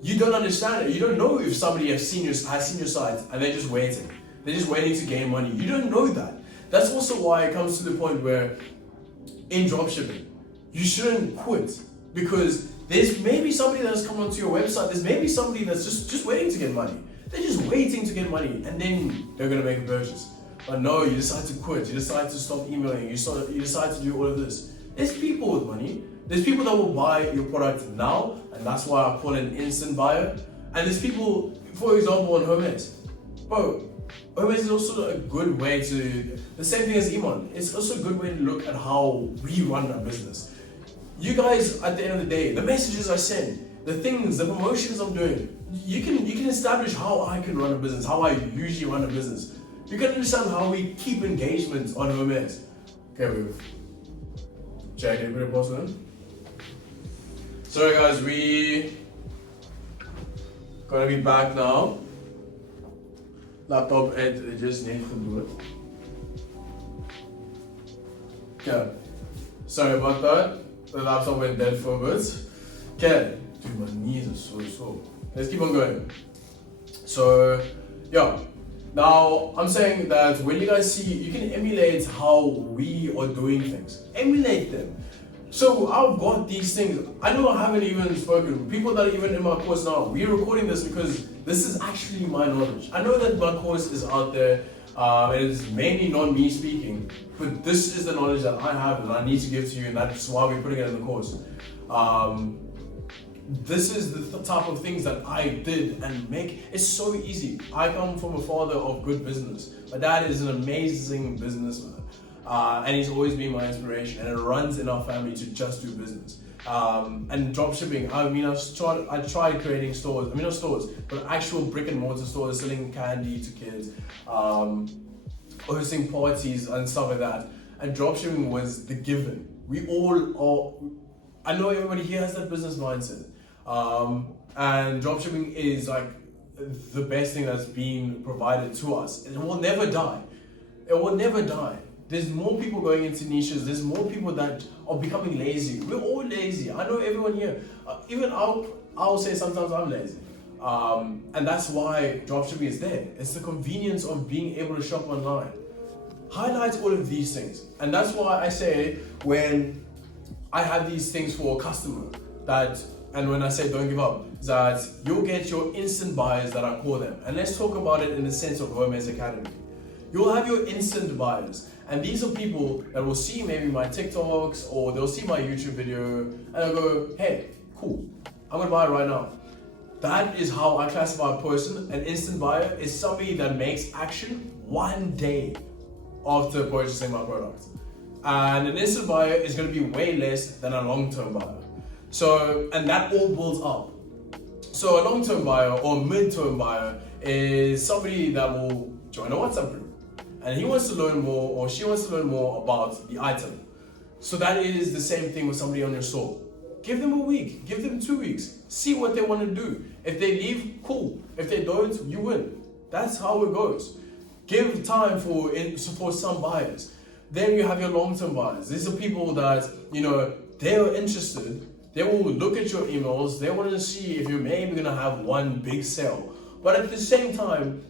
You don't understand it. You don't know if somebody has seen your site and they're just waiting. They're just waiting to gain money. You don't know that. That's also why it comes to the point where in dropshipping, you shouldn't quit, because there's maybe somebody that's come onto your website. There's maybe somebody that's just waiting to get money. They're just waiting to get money and then they're going to make a purchase. But no, you decide to quit. You decide to stop emailing. You decide to do all of this. There's people with money. There's people that will buy your product now, and that's why I call it an instant buyer. And there's people, for example, on Hermes. Bro, Hermes is also a good way to, the same thing as Iman, it's also a good way to look at how we run our business. You guys, at the end of the day, the messages I send, the things, the promotions I'm doing, you can establish how I can run a business, how I usually run a business. You can understand how we keep engagement on Hermes. Okay, Jack, can you put a pause on? Sorry guys, we gonna be back now. Laptop it just needs to do it. Okay. Sorry about that. The laptop went dead for a bit. Okay. Dude, my knees are so sore. Let's keep on going. So, yeah. Now, I'm saying that when you guys see, you can emulate how we are doing things. Emulate them. So, I've got these things. I know I haven't even spoken. People that are even in my course now, we're recording this because this is actually my knowledge. I know that my course is out there. It is mainly not me speaking, but this is the knowledge that I have and I need to give to you, and that's why we're putting it in the course. This is the type of things that I did and make. It's so easy. I come from a father of good business. My dad is an amazing businessman, and he's always been my inspiration, and it runs in our family to just do business. And dropshipping, I mean, I tried creating stores, I mean not stores, but actual brick and mortar stores selling candy to kids, hosting parties and stuff like that. And dropshipping was the given. We all are, I know everybody here has that business mindset. And dropshipping is like the best thing that's been provided to us. It will never die. It will never die. There's more people going into niches. There's more people that are becoming lazy. We're all lazy. I know everyone here. Even I'll say sometimes I'm lazy. And that's why dropshipping is there. It's the convenience of being able to shop online. Highlight all of these things. And that's why I say when I have these things for a customer that, and when I say don't give up, that you'll get your instant buyers that I call them. And let's talk about it in the sense of Hermes Academy. You'll have your instant buyers. And these are people that will see maybe my TikToks or they'll see my YouTube video and they'll go, hey, cool, I'm gonna buy it right now. That is how I classify a person. An instant buyer is somebody that makes action one day after purchasing my product. And an instant buyer is gonna be way less than a long-term buyer. So, and that all builds up. So a long-term buyer or mid-term buyer is somebody that will join a WhatsApp group. And he wants to learn more or she wants to learn more about the item. So that is the same thing with somebody on your store. Give them a week, give them 2 weeks, see what they want to do. If they leave, cool. If they don't, you win. That's how it goes. Give time for some buyers. Then you have your long-term buyers. These are people that, they are interested. They will look at your emails. They want to see if you're maybe going to have one big sale. But at the same time,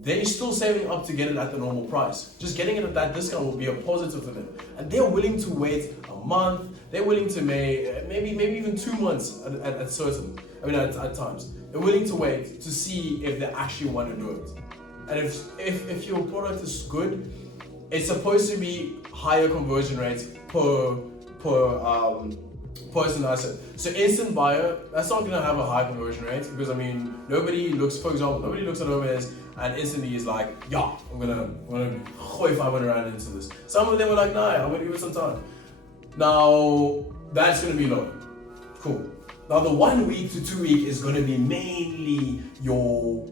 they're still saving up to get it at the normal price. Just getting it at that discount will be a positive for them. And they're willing to wait a month. They're willing to maybe even 2 months at times. They're willing to wait to see if they actually want to do it. And if your product is good, it's supposed to be higher conversion rates per person. I said. So instant buyer, that's not gonna have a high conversion rate because nobody looks at Hermes and instantly is like, yeah, I'm gonna gooi 500 rand into this. Some of them were like, nah, I'm gonna give it some time. Now that's gonna be low. Cool. Now the 1 week to 2 week is gonna be mainly your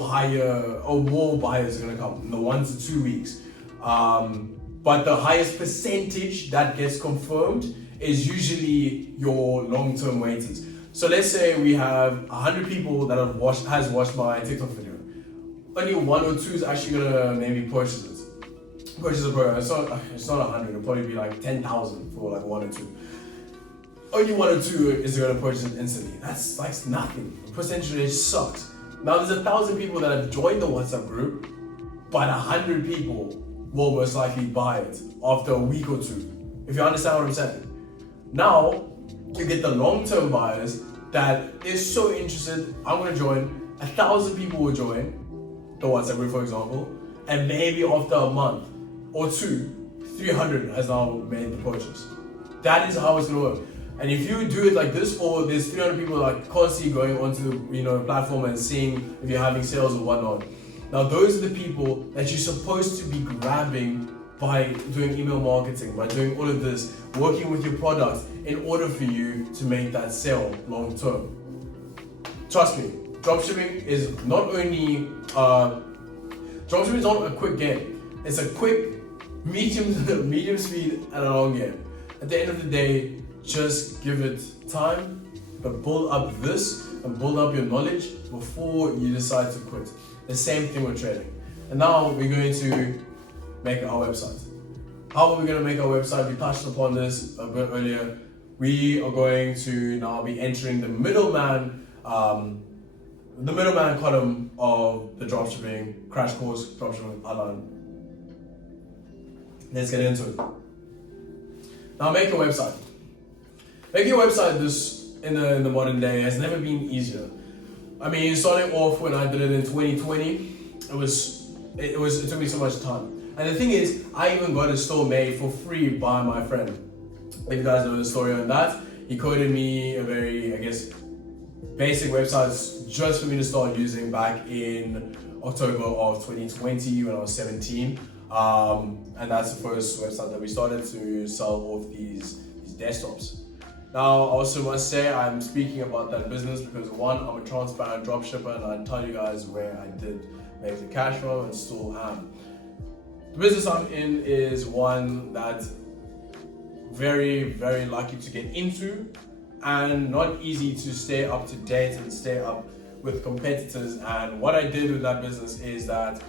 higher or more buyers are gonna come in the 1 to 2 weeks. But the highest percentage that gets confirmed is usually your long-term waiters. So let's say we have 100 people that has watched my TikTok video. Only 1 or 2 is actually gonna maybe purchase a program. It's not 100. It'll probably be like 10,000 for like 1 or 2. Only 1 or 2 is gonna purchase it instantly. That's like nothing. The percentage rate sucks. Now there's 1,000 people that have joined the WhatsApp group, but 100 people will most likely buy it after a week or 2. If you understand what I'm saying. Now, you get the long-term buyers that is so interested, I'm gonna join. 1,000 people will join the WhatsApp group, for example, and maybe after a month or 2, 300 has now made the purchase. That is how it's gonna work. And if you do it like this, or there's 300 people like constantly going onto the platform and seeing if you're having sales or whatnot. Now those are the people that you're supposed to be grabbing by doing email marketing, by doing all of this, working with your products in order for you to make that sale long term. Trust me, dropshipping is not a quick game. It's a quick, medium speed and a long game. at the end of the day, just give it time, but build up this and build up your knowledge before you decide to quit. The same thing with trading. And now we're going to make our website. How are we going to make our website? We touched upon this a bit earlier. We are going to now be entering the middleman column of the dropshipping crash course, dropshipping outline. Let's get into it. Now, make a website. Making a website in the modern day has never been easier. I mean, starting off when I did it in 2020, it took me so much time. And the thing is, I even got a store made for free by my friend. If you guys know the story on that, he coded me a very, basic website just for me to start using back in October of 2020 when I was 17. And that's the first website that we started to sell off these desktops. Now, I also must say I'm speaking about that business because one, I'm a transparent dropshipper and I tell you guys where I did make the cash from and still am. The business I'm in is one that very, very lucky to get into and not easy to stay up to date and stay up with competitors. And what I did with that business is that,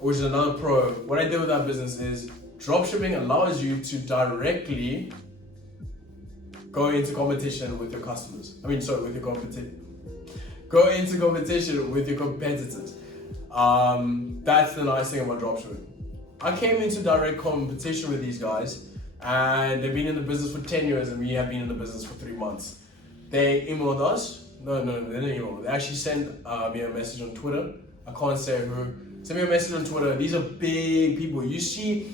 which is another pro, what I did with that business is dropshipping allows you to directly go into competition with your customers. Go into competition with your competitors. That's the nice thing about dropshipping. I came into direct competition with these guys and they've been in the business for 10 years and we have been in the business for 3 months. They emailed us. No, they didn't email. They actually sent me a message on Twitter. I can't say who. Send me a message on Twitter. These are big people. You see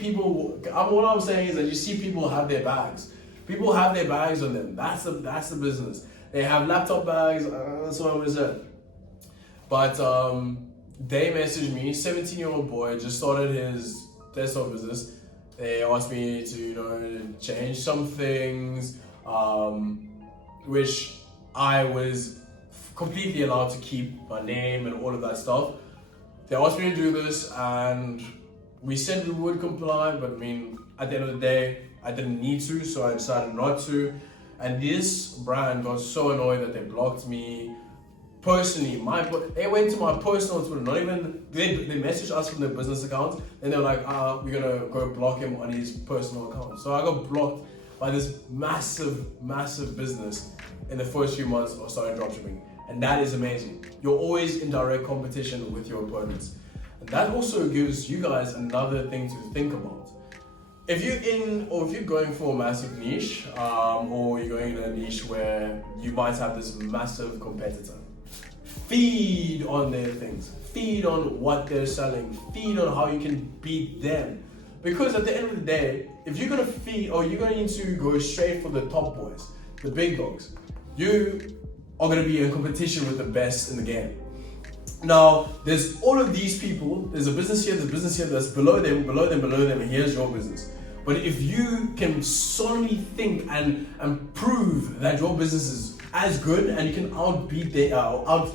people, what I'm saying is that you see people have their bags. People have their bags on them. That's the business. They have laptop bags, that's what I'm gonna say. But they messaged me, 17-year-old boy, just started his desktop business. They asked me to, change some things, which I was completely allowed to keep my name and all of that stuff. They asked me to do this and we said we would comply, but at the end of the day, I didn't need to, so I decided not to. And this brand got so annoyed that they blocked me personally. They went to my personal Twitter, not even, they messaged us from their business account, and they're like, we're gonna go block him on his personal account. So I got blocked by this massive business in the first few months of starting dropshipping. And that is amazing. You're always in direct competition with your opponents. And that also gives you guys another thing to think about. If you're going for a massive niche, or you're going in a niche where you might have this massive competitor, feed on their things, feed on what they're selling, feed on how you can beat them. Because at the end of the day, if you're gonna feed or you're going to go straight for the top boys, the big dogs, you are gonna be in competition with the best in the game. Now, there's all of these people, there's a business here, that's below them, and here's your business. But if you can solely think and prove that your business is as good and you can outcut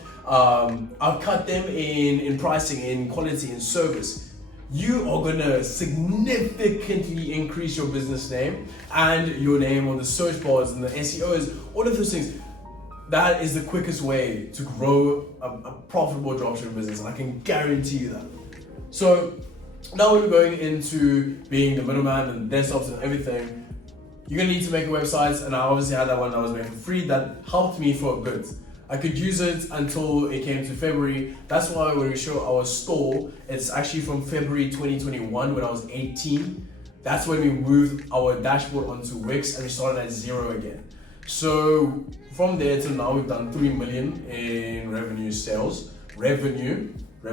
them in pricing, in quality, in service, you are gonna significantly increase your business name and your name on the search bars and the SEOs, all of those things. That is the quickest way to grow a profitable dropshipping business, and I can guarantee you that. So now we're going into being the middleman and desktops and everything. You're gonna need to make a website, and I obviously had that one that was made for free that helped me for a bit. I could use it until it came to February. That's why when we show our store, it's actually from February 2021 when I was 18. That's when we moved our dashboard onto Wix and we started at 0 again. So from there till now, we've done 3 million in revenue sales. Revenue. I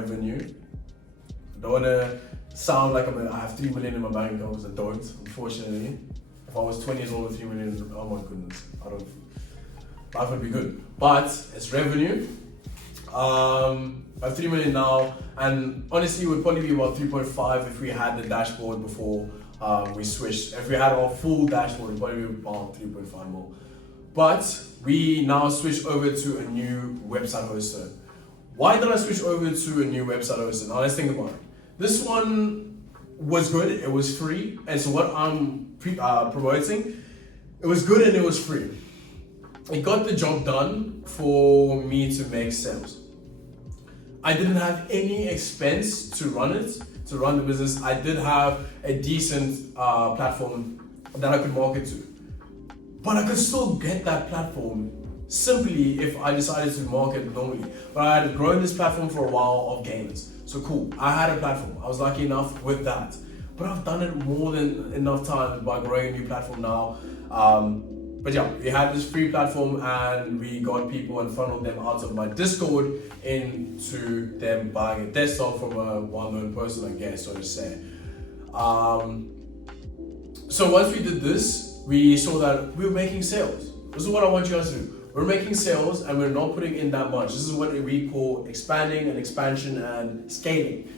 don't want to sound like I have 3 million in my bank account, because I don't, unfortunately. If I was 20 years old with 3 million, oh my goodness, life would be good. But it's revenue. I have 3 million now, and honestly, it would probably be about 3.5 if we had the dashboard before we switched. If we had our full dashboard, it would probably be about 3.5 more. But we now switched over to a new website hoster. Why did I switch over to a new website hoster? Now let's think about it. This one was good, it was free, and so what I'm promoting. It was good and it was free. It got the job done for me to make sales. I didn't have any expense to run the business. I did have a decent platform that I could market to. But I could still get that platform simply if I decided to market normally. But I had grown this platform for a while of gains. So cool, I had a platform. I was lucky enough with that. But I've done it more than enough times by growing a new platform now. But yeah, we had this free platform and we got people and funneled them out of my Discord into them buying a desktop from a well-known person, I guess, so to say. So once we did this, we saw that we were making sales. This is what I want you guys to do. We're making sales and we're not putting in that much. This is what we call expanding and expansion and scaling.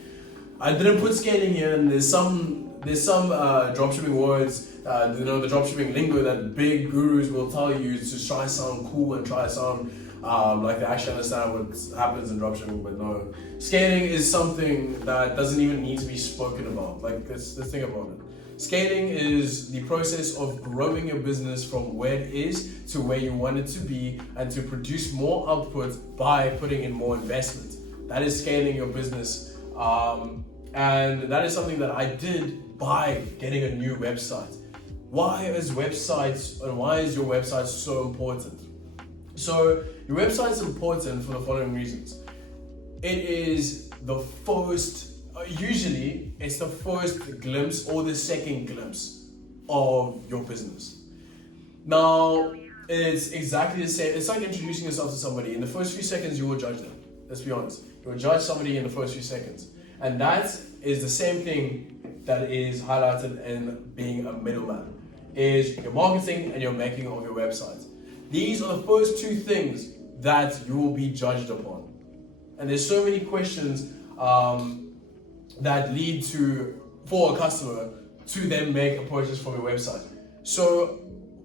I didn't put scaling here, and there's some dropshipping words, the dropshipping lingo that big gurus will tell you to try to sound cool and try to sound like they actually understand what happens in dropshipping, but no. Scaling is something that doesn't even need to be spoken about. Like, let's think about it. Scaling is the process of growing your business from where it is to where you want it to be and to produce more output by putting in more investment. That is scaling your business. And that is something that I did by getting a new website. Why is your website so important? So your website is important for the following reasons. It is the first, usually it's the first glimpse or the second glimpse of your business. Now, it's exactly the same. It's like introducing yourself to somebody. In the first few seconds, you will judge them. Let's be honest. You will judge somebody in the first few seconds. And that is the same thing that is highlighted in being a middleman. Is your marketing and your making of your website. These are the first two things that you will be judged upon. And there's so many questions that lead to, for a customer, to then make a purchase from your website. So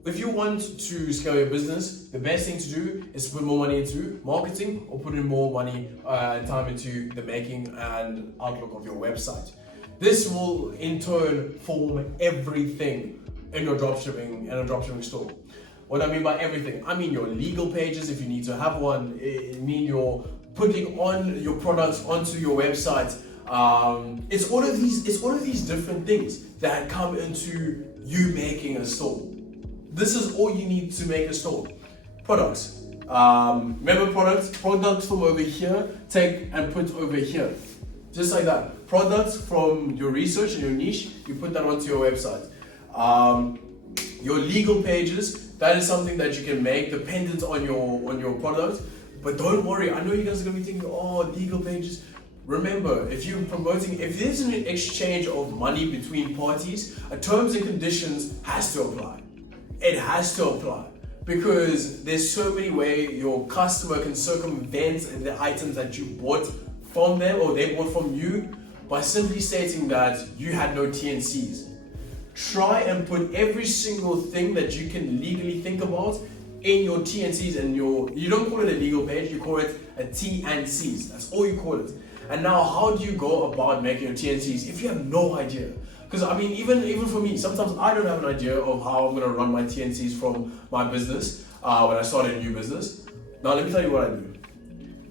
if you want to scale your business, the best thing to do is put more money into marketing or put in more money and time into the making and outlook of your website. This will in turn form everything in your dropshipping and a dropshipping store. What I mean by everything, I mean your legal pages if you need to have one. I mean your putting on your products onto your website. It's all of these different things that come into you making a store. This is all you need to make a store. Products. Remember products from over here, take and put over here. Just like that. Products from your research and your niche, you put that onto your website. Your legal pages, that is something that you can make dependent on your product. But don't worry, I know you guys are gonna be thinking, oh, legal pages. Remember, if there's an exchange of money between parties, a terms and conditions has to apply. It has to apply because there's so many ways your customer can circumvent the items that you bought from them or they bought from you by simply stating that you had no T&Cs. Try and put every single thing that you can legally think about in your T&Cs and you don't call it a legal page, you call it a T&Cs. That's all you call it. And now how do you go about making your T&Cs if you have no idea? Because I mean, even for me, sometimes I don't have an idea of how I'm gonna run my T&Cs from my business when I start a new business. Now let me tell you what I do.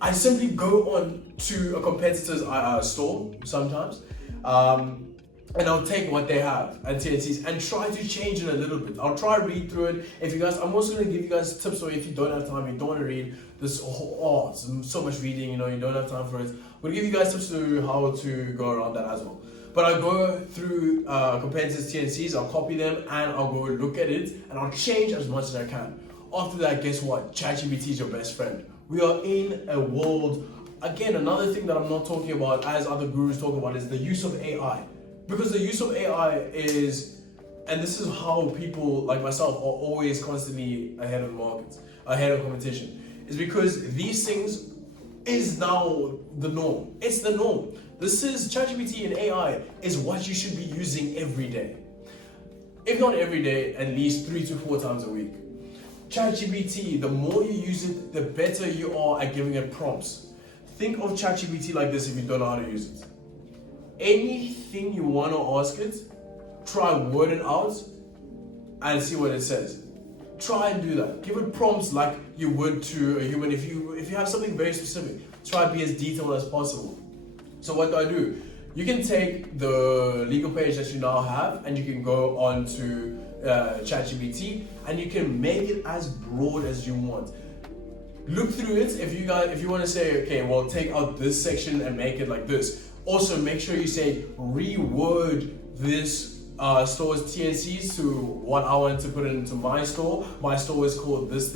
I simply go on to a competitor's store sometimes, and I'll take what they have and T&Cs and try to change it a little bit. I'll try to read through it. If you guys, I'm also gonna give you guys tips. So if you don't have time, you don't want to read this, it's so much reading, you don't have time for it. We'll give you guys tips to how to go around that as well. But I'll go through competitors' T&Cs, I'll copy them, and I'll go look at it, and I'll change as much as I can. After that, guess what? ChatGPT is your best friend. We are in a world, again, another thing that I'm not talking about, as other gurus talk about, is the use of AI. Because the use of AI is, and this is how people like myself are always constantly ahead of the market, ahead of competition, is because these things is now the norm. It's the norm. This is ChatGPT and AI is what you should be using every day. If not every day, at least 3 to 4 times a week. ChatGPT, the more you use it, the better you are at giving it prompts. Think of ChatGPT like this if you don't know how to use it. Anything you want to ask it, try word it out, and see what it says. Try and do that. Give it prompts like you would to a human. If you have something very specific, try to be as detailed as possible. So what do? You can take the legal page that you now have and you can go on to ChatGPT and you can make it as broad as you want. Look through it. If you want to say, okay, well, take out this section and make it like this. Also, make sure you say reword this store's TNCs to what I want to put into my store. My store is called this,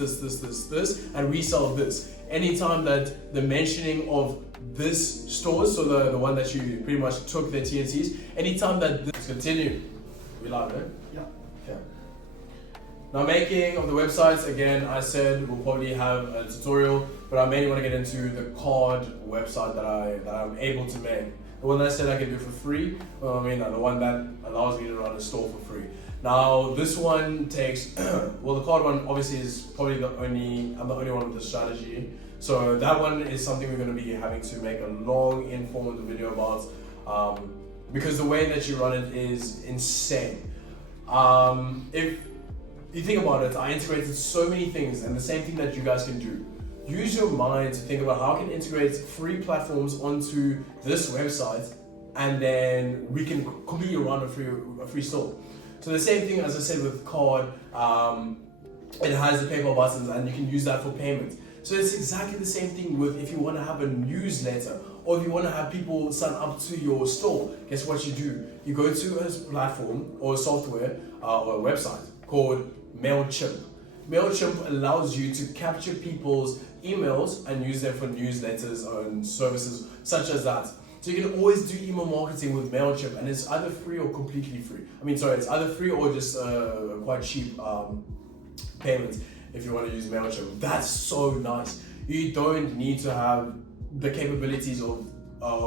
and resell this. Anytime that the mentioning of this store, so the one that you pretty much took the TNCs, anytime that this continue, we live, right? Yeah. Okay. Now, making of the websites, again, I said we'll probably have a tutorial, but I mainly want to get into the card website that I'm able to make. The one that I said I can do for free, the one that allows me to run a store for free. Now, this one takes, well, the card one obviously is probably I'm the only one with the strategy. So that one is something we're going to be having to make a long, informed video about, because the way that you run it is insane. If you think about it, I integrated so many things, and the same thing that you guys can do. Use your mind to think about how I can integrate free platforms onto this website, and then we can completely run a free store. So the same thing as I said with Card, it has the PayPal buttons, and you can use that for payment. So it's exactly the same thing with if you want to have a newsletter or if you want to have people sign up to your store. Guess what you do? You go to a platform or a software or a website called MailChimp. MailChimp allows you to capture people's emails and use them for newsletters and services such as that. So you can always do email marketing with MailChimp, and it's either free or completely free. It's either free or just quite cheap payments if you want to use MailChimp. That's so nice. You don't need to have the capabilities of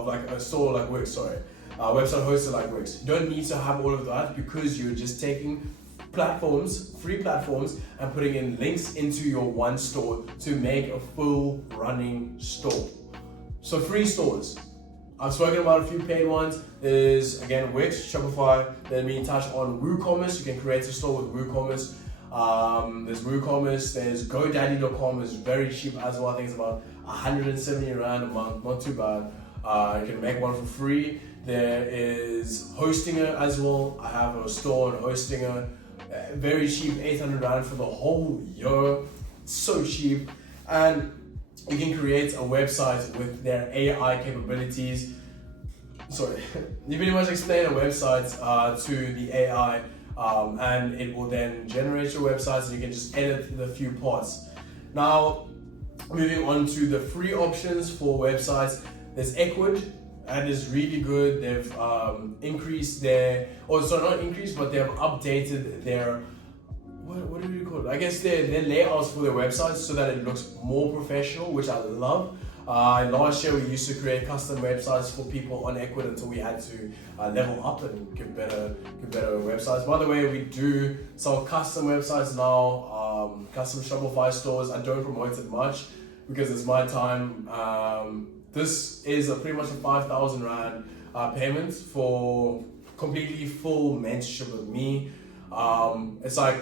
like a store like Wix, a website hosted like Wix. You don't need to have all of that because you're just taking free platforms, and putting in links into your one store to make a full running store. So free stores. I've spoken about a few paid ones. There's again Wix, Shopify. Then we touch on WooCommerce. You can create a store with WooCommerce. There's WooCommerce. There's GoDaddy.com. It's very cheap as well. I think it's about 170 Rand a month. Not too bad. You can make one for free. There is Hostinger as well. I have a store on Hostinger. Very cheap, 800 Rand for the whole year. So cheap. And you can create a website with their AI capabilities. You pretty much explain a website to the AI, and it will then generate your website, and you can just edit the few parts. Now, moving on to the free options for websites, there's Equid. That is really good. They've increased not increased, but they have updated their, what do you call it? I guess their layouts for their websites so that it looks more professional, which I love. Last year we used to create custom websites for people on Equid until we had to level up and give better websites. By the way, we do sell custom websites now, custom Shopify stores. I don't promote it much because it's my time. This is pretty much a 5,000 Rand payment for completely full mentorship with me. It's like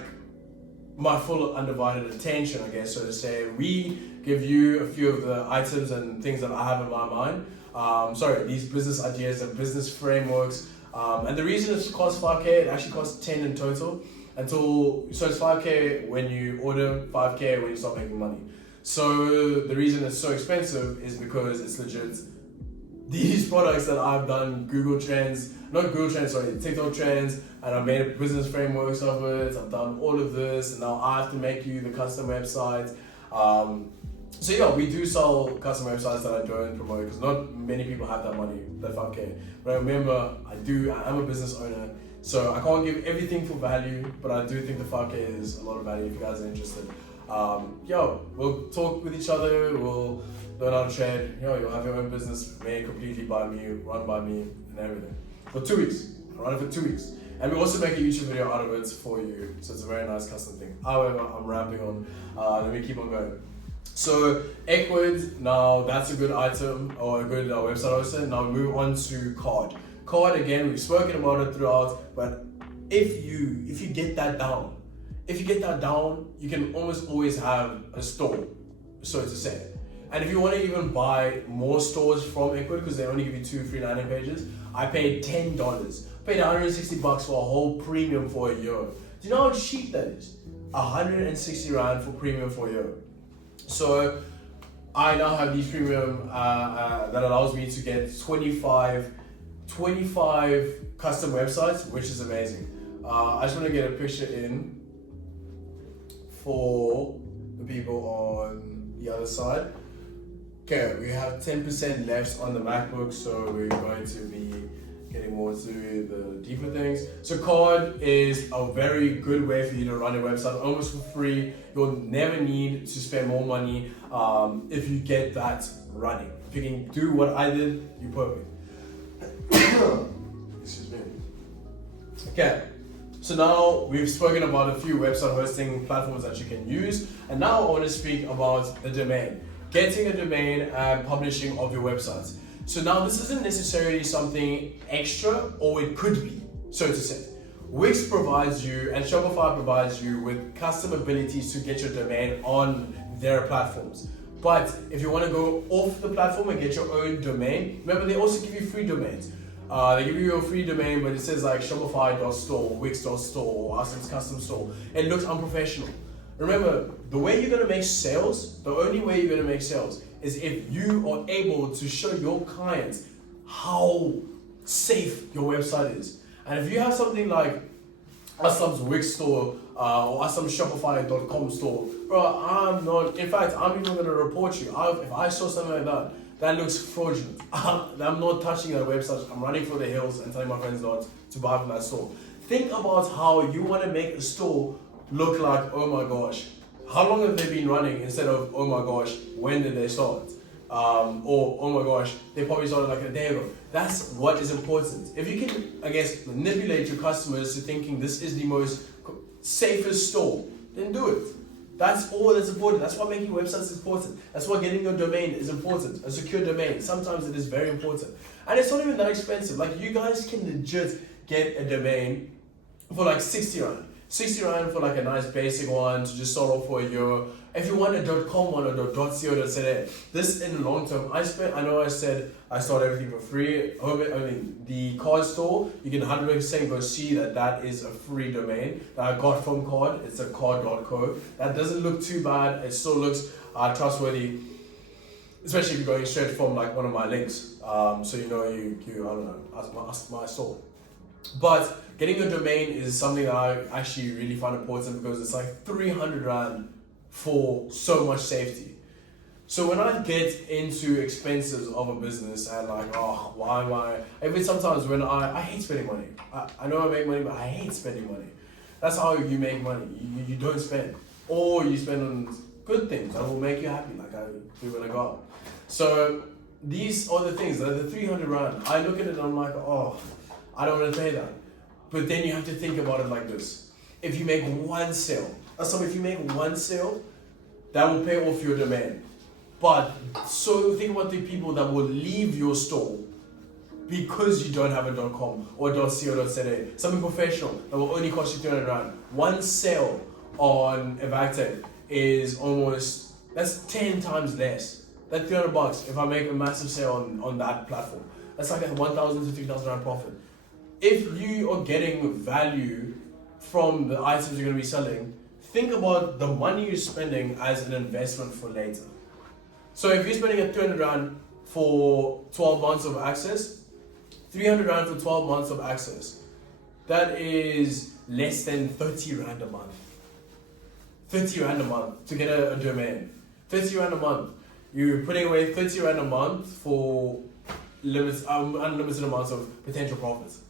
my full undivided attention, I guess, so to say. We give you a few of the items and things that I have in my mind. These business ideas and business frameworks. And the reason it costs 5K, it actually costs 10 in total. So it's 5K when you order, 5K when you start making money. So the reason it's so expensive is because it's legit. These products that I've done TikTok trends, and I've made business frameworks of it. I've done all of this, and now I have to make you the custom website. We do sell custom websites that I don't promote because not many people have that money, that 5K. But remember, I'm a business owner, so I can't give everything for value, but I do think the 5K is a lot of value if you guys are interested. We'll talk with each other, we'll learn how to trade, you'll have your own business made completely by me, run by me, and everything. For 2 weeks. I run it for 2 weeks. And we also make a YouTube video out of it for you, so it's a very nice custom thing. However, I'm rambling on, let me keep on going. So, Equid, now that's a good item, or a good website also. Now we move on to Card. Card, again, we've spoken about it throughout, but if you get that down, if you get that down, you can almost always have a store, so to say. And if you want to even buy more stores from Equid, because they only give you 2 free landing pages, I paid $10. I paid $160 for a whole premium for a year. Do you know how cheap that is? 160 Rand for premium for a year. So I now have these premium that allows me to get 25 custom websites, which is amazing. I just want to get a picture in for the people on the other side. Okay, we have 10% left on the MacBook, so we're going to be getting more to the deeper things. So Card is a very good way for you to run a website almost for free. You'll never need to spend more money if you get that running. If you can do what I did, you're perfect. Excuse me. Okay, so now we've spoken about a few website hosting platforms that you can use, and now I want to speak about the domain. Getting a domain and publishing of your websites. So now this isn't necessarily something extra, or it could be, so to say. Wix provides you and Shopify provides you with custom abilities to get your domain on their platforms. But if you want to go off the platform and get your own domain, remember they also give you free domains. They give you a free domain, but it says like Shopify.store, Wix.store, or Awesom's custom store. It looks unprofessional. Remember, the way you're going to make sales, the only way you're going to make sales is if you are able to show your clients how safe your website is. And if you have something like Awesom's Wix store or Awesom's Shopify.com store, bro, in fact, I'm even going to report you. If I saw something like that, that looks fraudulent. I'm not touching that website. I'm running for the hills and telling my friends not to buy from that store. Think about how you want to make a store look like, oh my gosh, how long have they been running, instead of, oh my gosh, when did they start? Or, oh my gosh, they probably started like a day ago. That's what is important. If you can, I guess, manipulate your customers to thinking this is the most safest store, then do it. That's all that's important. That's why making websites is important. That's why getting your domain is important. A secure domain. Sometimes it is very important. And it's not even that expensive. Like, you guys can legit get a domain for like 60 Rand. 60 Rand for like a nice basic one to just start off for a year. If you want a .com one or .co.za, this in the long term, I know I said I start everything for free. I mean, the Card store, you can 100% go see that is a free domain that I got from Card. It's a card.co. That doesn't look too bad. It still looks trustworthy, especially if you're going straight from like one of my links. So you know, you I don't know, ask my store. But getting a domain is something that I actually really find important, because it's like 300 Rand for so much safety. So when I get into expenses of a business and like, oh, why am I? Even sometimes when I hate spending money. I know I make money, but I hate spending money. That's how you make money. You don't spend. Or you spend on good things that will make you happy, like I do when I go out. So these are the things, the 300 Rand. I look at it and I'm like, oh, I don't want to pay that. But then you have to think about it like this. If you make one sale, that will pay off your domain. But so think about the people that will leave your store because you don't have a .com or .co.za, something professional that will only cost you 300 Rand. One sale on Evactech is that's 10 times less. That's $300 if I make a massive sale on that platform. That's like a 1,000 to 3,000 Rand profit. If you are getting value from the items you're going to be selling, think about the money you're spending as an investment for later. So if you're spending a 300 Rand for 12 months of access, 300 Rand for 12 months of access, that is less than 30 Rand a month. 30 Rand a month to get a domain. 30 Rand a month. You're putting away 30 Rand a month for unlimited amounts of potential profits.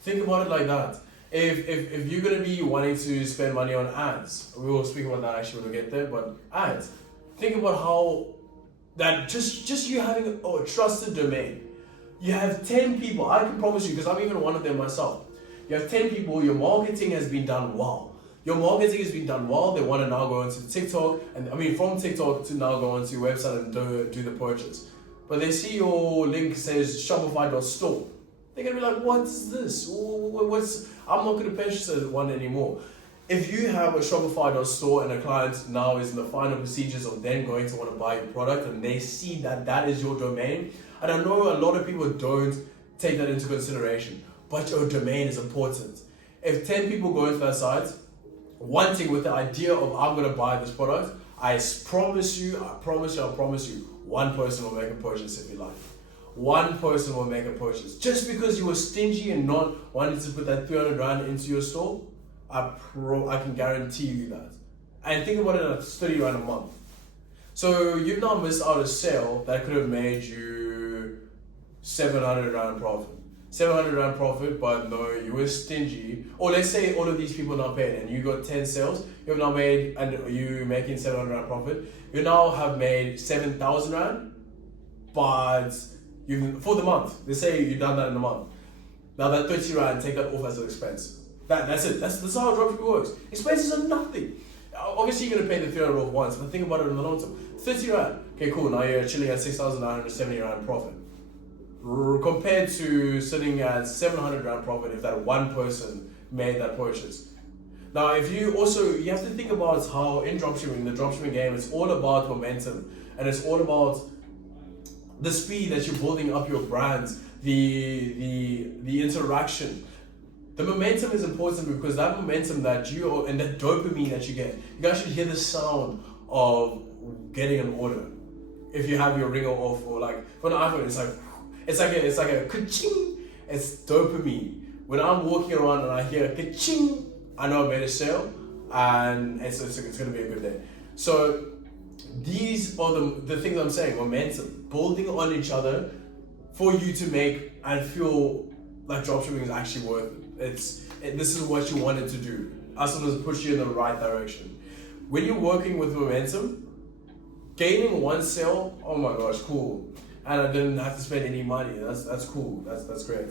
Think about it like that. If you're going to be wanting to spend money on ads, we will speak about that actually when we get there, but ads, think about how that just you having a trusted domain. You have 10 people, I can promise you, because I'm even one of them myself. You have 10 people, your marketing has been done well. They want to now go onto TikTok, and from TikTok to now go onto your website and do the purchase. But they see your link says Shopify.store. They're going to be like, what is this? I'm not going to purchase one anymore. if you have a Shopify store and a client now is in the final procedures of then going to want to buy your product and they see that that is your domain, and I know a lot of people don't take that into consideration, but your domain is important. If 10 people go into that site wanting with the idea of I'm going to buy this product, I promise you, one person will make a purchase if you like. One person will make a purchase. Just because you were stingy and not wanting to put that 300 Rand into your store, I can guarantee you that. And think about it at 30 Rand a month. So you've now missed out a sale that could have made you 700 Rand profit. 700 Rand profit, but no, you were stingy. Or let's say all of these people now paid and you got 10 sales, you've now made, and you're making 700 Rand profit, you now have made 7,000 Rand, but for the month. Let's say you've done that in a month. Now that 30 Rand, take that off as an expense. That's it. That's how dropshipping works. Expenses are nothing. Obviously, you're going to pay the 300 off once, but think about it in the long term. 30 Rand. Okay, cool. Now you're chilling at 6,970 Rand profit. Compared to sitting at 700 Rand profit if that one person made that purchase. Now, you have to think about how in dropshipping, the dropshipping game, it's all about momentum, and it's all about the speed that you're building up your brands, the interaction. The momentum is important because that momentum and that dopamine that you get, you guys should hear the sound of getting an order. If you have your ringer off, or like for an iPhone, it's like a ka-ching. It's dopamine. When I'm walking around and I hear a ka-ching, I know I made a sale, and it's going to be a good day. So these are the things I'm saying: momentum, building on each other, for you to make and feel like dropshipping is actually worth it. This is what you wanted to do. As long as it push you in the right direction. When you're working with momentum, gaining one sale, oh my gosh, cool. And I didn't have to spend any money. That's cool. That's great.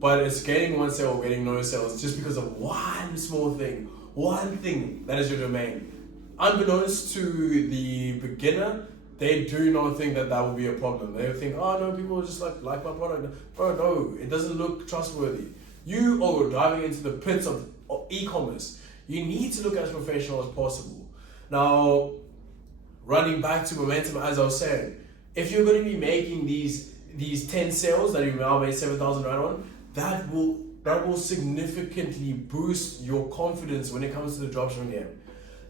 But it's gaining one sale or getting no sales just because of one small thing. One thing that is your domain. Unbeknownst to the beginner, they do not think that will be a problem. They think, oh no, people just like my product. Bro, no, it doesn't look trustworthy. You are diving into the pits of e-commerce. You need to look as professional as possible. Now, running back to momentum, as I was saying, if you're going to be making these 10 sales that you now made 7,000 Rand on, that will significantly boost your confidence when it comes to the dropshipping game.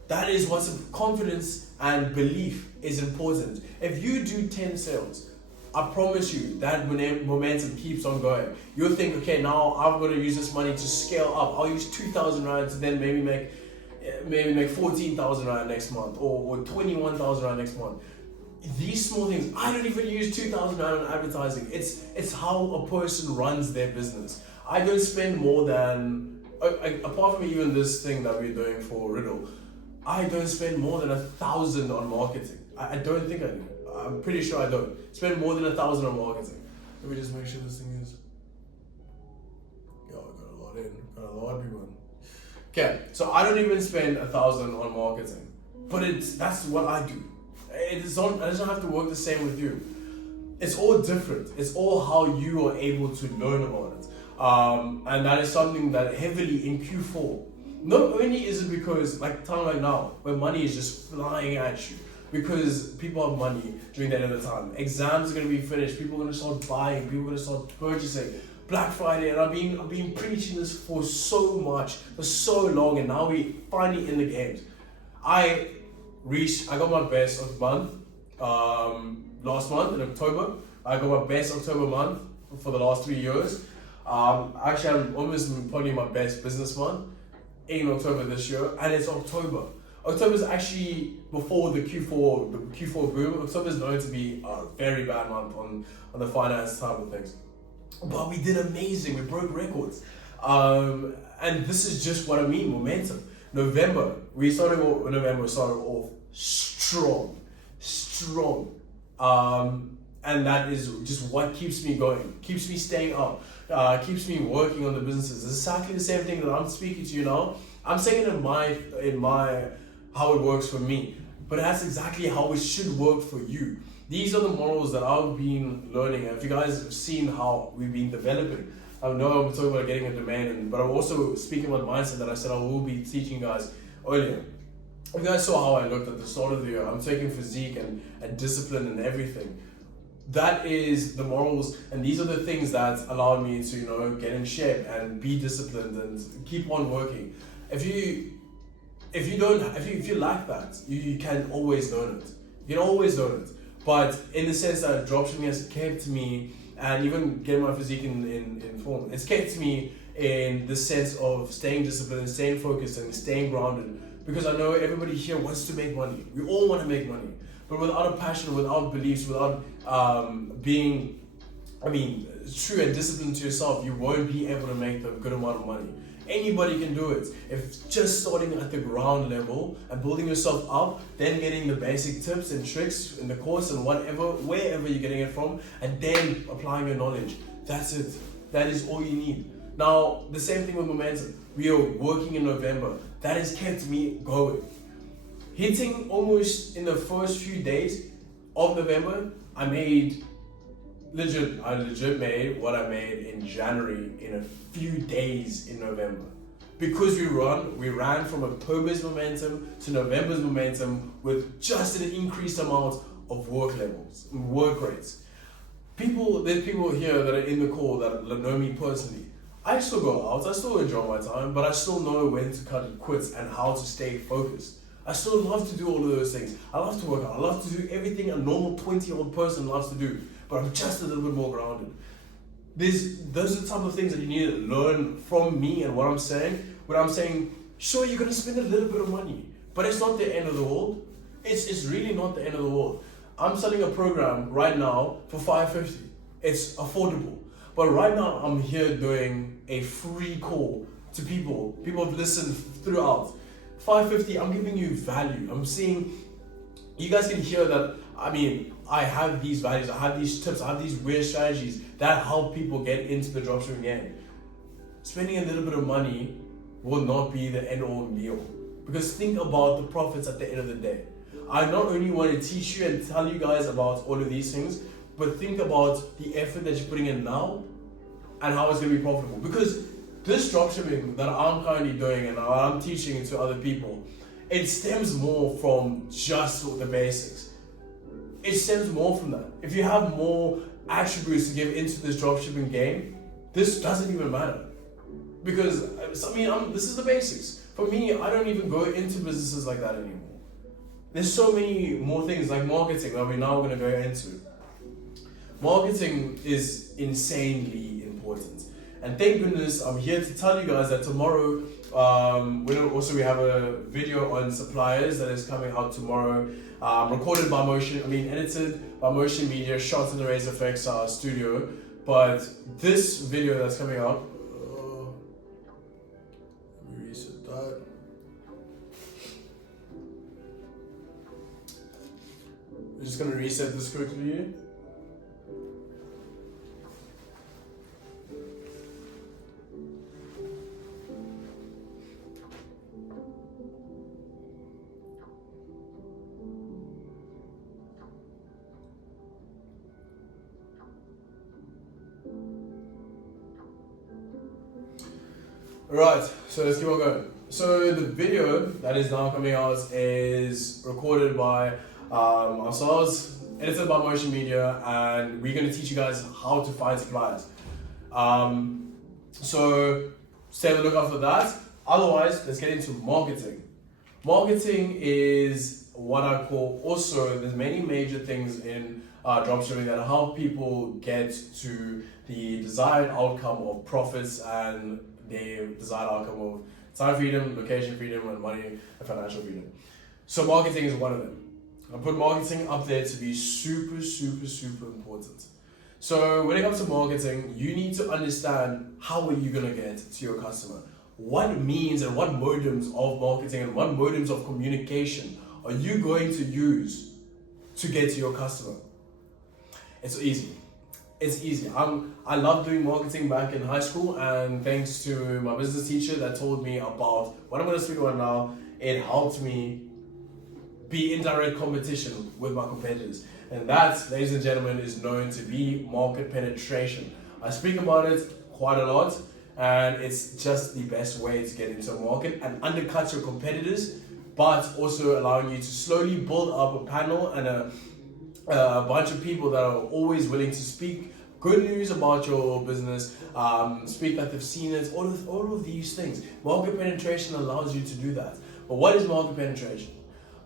That is what's confidence and belief is important. If you do 10 sales, I promise you that momentum keeps on going. You'll think, okay, now I'm going to use this money to scale up. I'll use 2,000 Rand to then maybe make 14,000 Rand next month, or 21,000 Rand next month. These small things, I don't even use 2,000 Rand on advertising. It's how a person runs their business. I don't spend more than, apart from even this thing that we're doing for Riddle, I don't spend more than 1,000 on marketing. I don't think I do. I'm pretty sure I don't spend more than 1,000 on marketing. Let me just make sure this thing is. Yo, got a lot of people in. Okay, so I don't even spend 1,000 on marketing, but that's what I do. It doesn't have to work the same with you. It's all different. It's all how you are able to learn about it, and that is something that heavily in Q4. Not only is it because like time like now, where money is just flying at you. Because people have money during that end of the time. Exams are going to be finished. People are going to start buying. People are going to start purchasing. Black Friday, and I've been preaching this for so long, and now we finally in the games. I got my best of month last month in October. I got my best October month for the last 3 years. Actually, I'm almost probably my best business month in October this year, and it's October. October is actually before the Q4 boom. October is known to be a very bad month on the finance type of things. But we did amazing. We broke records. And this is just what I mean, momentum. November started off strong. And that is just what keeps me going, keeps me staying up, keeps me working on the businesses. It's exactly the same thing that I'm speaking to you now. I'm saying it in my how it works for me, but that's exactly how it should work for you. These are the morals that I've been learning. And if you guys have seen how we've been developing, I know I'm talking about getting a domain, but I'm also speaking about mindset that I said I will be teaching you guys earlier. If you guys saw how I looked at the start of the year, I'm taking physique and discipline and everything. That is the morals, and these are the things that allow me to, get in shape and be disciplined and keep on working. If you lack that, you can always learn it. You can always learn it. But in the sense that dropshipping has kept me, and even getting my physique in form, it's kept me in the sense of staying disciplined, staying focused, and staying grounded. Because I know everybody here wants to make money. We all want to make money. But without a passion, without beliefs, without being true and disciplined to yourself, you won't be able to make the good amount of money. Anybody can do it. If just starting at the ground level and building yourself up, then getting the basic tips and tricks in the course and wherever you're getting it from, and then applying your knowledge. That's it. That is all you need. Now, the same thing with momentum. We are working in November. That has kept me going. Hitting almost in the first few days of November, I legit made what I made in January in a few days in November. Because we ran from October's momentum to November's momentum with just an increased amount of work rates. There's people here that are in the call that know me personally. I still go out, I still enjoy my time, but I still know when to cut it quits and how to stay focused. I still love to do all of those things. I love to work out. I love to do everything a normal 20-year-old person loves to do, but I'm just a little bit more grounded. Those are the type of things that you need to learn from me and what I'm saying. When I'm saying, sure, you're going to spend a little bit of money, but it's not the end of the world. It's really not the end of the world. I'm selling a program right now for $550. It's affordable. But right now, I'm here doing a free call to people. People have listened throughout. $550, I'm giving you value. I'm seeing, you guys can hear that, I have these values, I have these tips, I have these weird strategies that help people get into the dropshipping game. Spending a little bit of money will not be the end all meal. Because think about the profits at the end of the day. I not only want to teach you and tell you guys about all of these things, but think about the effort that you're putting in now and how it's going to be profitable. Because this dropshipping that I'm currently doing and I'm teaching to other people, it stems more from just the basics. It stems more from that. If you have more attributes to give into this dropshipping game, this doesn't even matter. Because, this is the basics. For me, I don't even go into businesses like that anymore. There's so many more things like marketing that we're now going to go into. Marketing is insanely important. And thank goodness I'm here to tell you guys that tomorrow, we have a video on suppliers that is coming out tomorrow, edited by Motion Media, shot in the Razer FX studio. But this video that's coming out, let me reset that. I'm just going to reset this quickly. Right, so let's keep on going. So the video that is now coming out is recorded by ourselves, edited by Motion Media, and we're going to teach you guys how to find suppliers. So stay on the lookout for that. Otherwise, let's get into marketing. Marketing is what I call also, there's many major things in dropshipping that help people get to the desired outcome of profits and the desired outcome of time freedom, location freedom, and money and financial freedom. So marketing is one of them. I put marketing up there to be super, super, super important. So when it comes to marketing, you need to understand how are you going to get to your customer. What means and what modems of marketing and what modems of communication are you going to use to get to your customer? It's easy. It's easy. I love doing marketing back in high school, and thanks to my business teacher that told me about what I'm going to speak about now, it helped me be in direct competition with my competitors. And that, ladies and gentlemen, is known to be market penetration. I speak about it quite a lot, and it's just the best way to get into a market and undercut your competitors, but also allowing you to slowly build up a panel and a bunch of people that are always willing to speak good news about your business, speak that they've seen it, all of these things. Market penetration allows you to do that. But what is market penetration?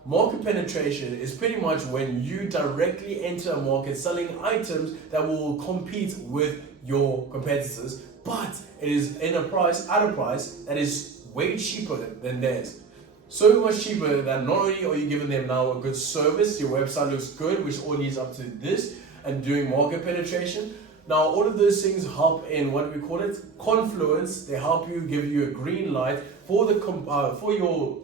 Market penetration is pretty much when you directly enter a market selling items that will compete with your competitors, but it is at a price that is way cheaper than theirs. So much cheaper that not only are you giving them now a good service, your website looks good, which all leads up to this, and doing market penetration. Now, all of those things help in what we call it confluence. They help you, give you a green light for your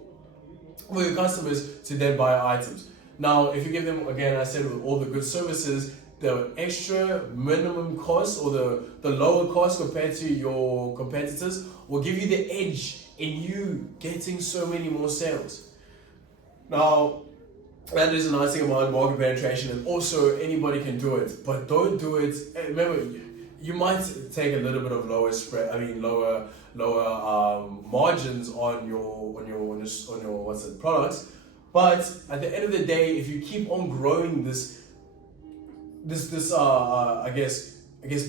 customers to then buy items. Now, if you give them, again, I said with all the good services, the extra minimum cost or the lower cost compared to your competitors will give you the edge in you getting so many more sales. Now, that is a nice thing about market penetration, and also anybody can do it, but don't do it. Remember, you might take a little bit of lower margins on your products, but at the end of the day, if you keep on growing this I guess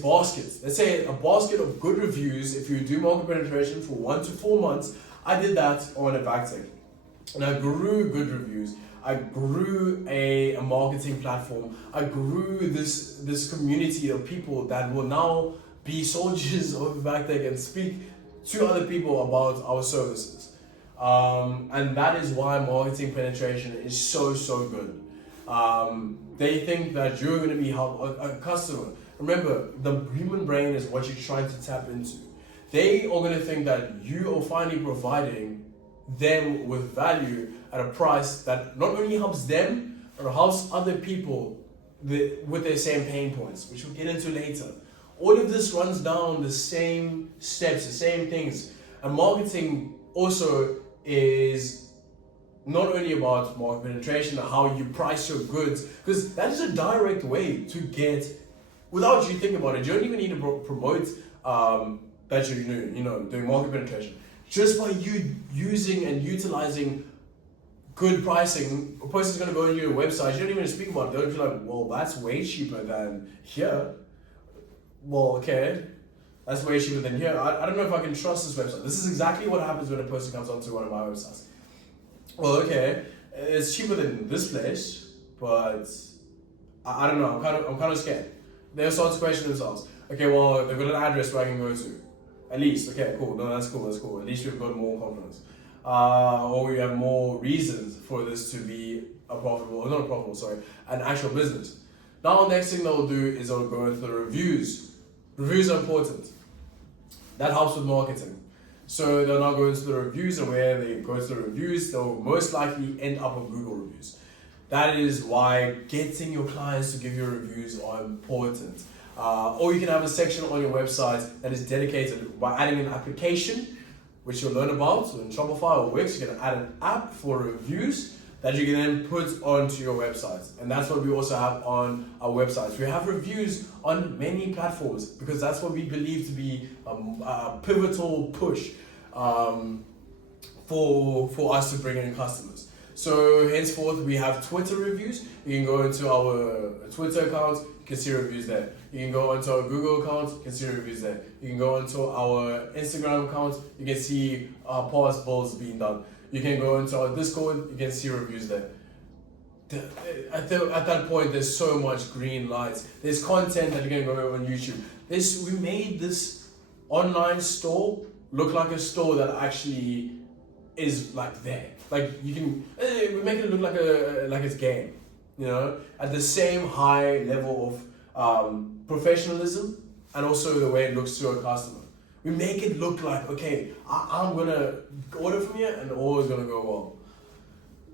baskets. Let's say a basket of good reviews. If you do market penetration for 1 to 4 months, I did that on a backtick, and I grew good reviews. I grew a marketing platform. I grew this community of people that will now be soldiers of Backdeck and speak to other people about our services. And that is why marketing penetration is so good. They think that you're going to be a customer. Remember, the human brain is what you're trying to tap into. They are going to think that you are finally providing them with value at a price that not only helps them, but helps other people with their same pain points, which we'll get into later. All of this runs down the same steps, the same things. And marketing also is not only about market penetration and how you price your goods, because that is a direct way to get, without you thinking about it, you don't even need to promote that you're doing market penetration. Just by you using and utilizing good pricing, a person's going to go into your website, you don't even speak about it, they'll be like, well, that's way cheaper than here. Well, okay, that's way cheaper than here. I don't know if I can trust this website. This is exactly what happens when a person comes onto one of my websites. Well, okay, it's cheaper than this place, but I don't know, I'm kind of scared. They'll start to question themselves. Okay, well, they've got an address where I can go to. At least, okay, cool. No, that's cool. At least we've got more confidence. Or we have more reasons for this to be an actual business. Now, the next thing they'll do is they'll go into the reviews. Reviews are important. That helps with marketing. So they'll now go into the reviews, and where they go to the reviews, they'll most likely end up on Google reviews. That is why getting your clients to give you reviews are important. Or you can have a section on your website that is dedicated by adding an application, which you'll learn about. So in Shopify or Wix, you can add an app for reviews that you can then put onto your website. And that's what we also have on our websites. We have reviews on many platforms because that's what we believe to be a pivotal push for us to bring in customers. So henceforth, we have Twitter reviews. You can go into our Twitter account, you can see reviews there. You can go onto our Google account, you can see reviews there. You can go onto our Instagram account, you can see past builds being done. You can go into our Discord, you can see reviews there. At that point, there's so much green lights. There's content that you can go on YouTube. We made this online store look like a store that actually is like there. Like we make it look like it's game, at the same high level of professionalism and also the way it looks to a customer. We make it look like, okay, I'm gonna order from you and all is gonna go well.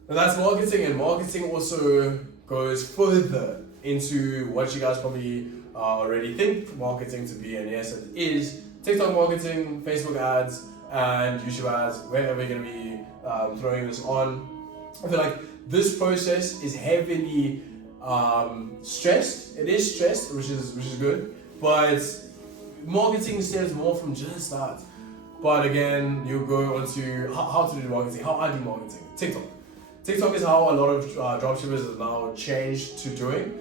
And that's marketing, and marketing also goes further into what you guys probably already think marketing to be, and yes, it is TikTok marketing, Facebook ads, and YouTube ads, wherever you're gonna be throwing this on. I feel like this process is heavily stressed. It is stressed, which is good, but marketing stems more from just that. But again, you go onto how to do marketing, how I do marketing. TikTok is how a lot of dropshippers have now changed to doing.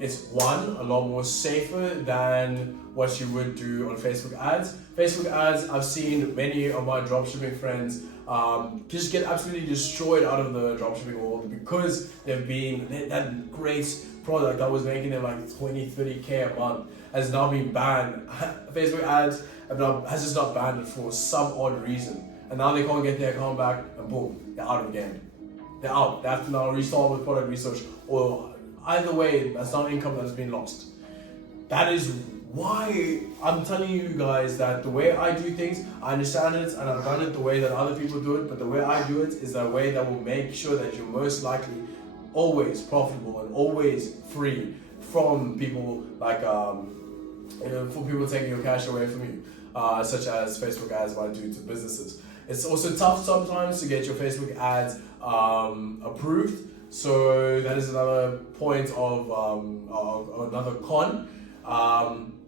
It's a lot more safer than what you would do on Facebook ads. Facebook ads, I've seen many of my dropshipping friends just get absolutely destroyed out of the dropshipping world because that great product that was making them like 20, 30K a month has now been banned. Facebook ads has just not banned it for some odd reason. And now they can't get their account back and boom, they're out of the game. They're out. They have to now restart with product research, or either way, that's not income that has been lost. That is why I'm telling you guys that the way I do things, I understand it and I've done it the way that other people do it, but the way I do it is the way that will make sure that you're most likely always profitable and always free from people like for people taking your cash away from you, such as Facebook ads might do to businesses. It's also tough sometimes to get your Facebook ads approved. So that is another point of another con.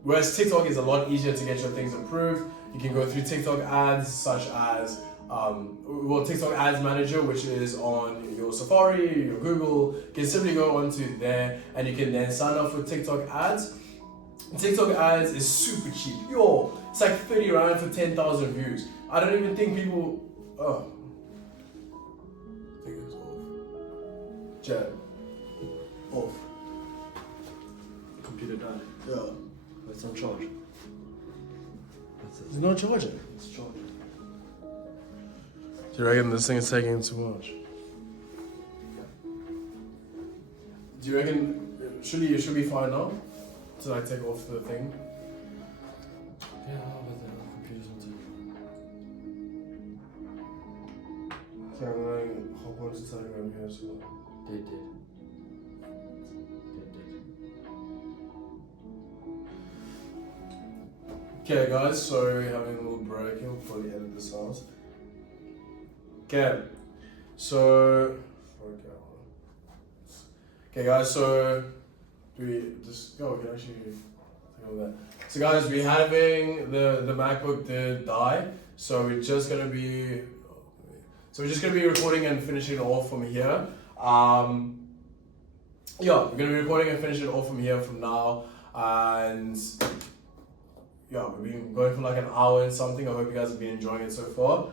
Whereas TikTok is a lot easier to get your things approved. You can go through TikTok ads such as TikTok Ads Manager, which is on your Safari, your Google. You can simply go onto there and you can then sign up for TikTok ads. TikTok ads is super cheap. It's like 30 rand for 10,000 views. I don't even think people. I think it's off. Jet. Off. Computer died. Yeah. It's on charge. It's not charging. It's charged. Do you reckon this thing is taking too much? Do you reckon it should be fine now? Till I take off the thing? Yeah, but the computer's on time. So I'm going to hop onto Telegram here as well. They did. Okay guys, sorry having a little break here, we'll probably edit this out. Okay, so guys, so we can actually take all that. So guys, we're having the MacBook did die, so we're just gonna be recording and finishing it off from here. We're gonna be recording and finishing it off from here from now, and we've been going for like an hour and something. I hope you guys have been enjoying it so far.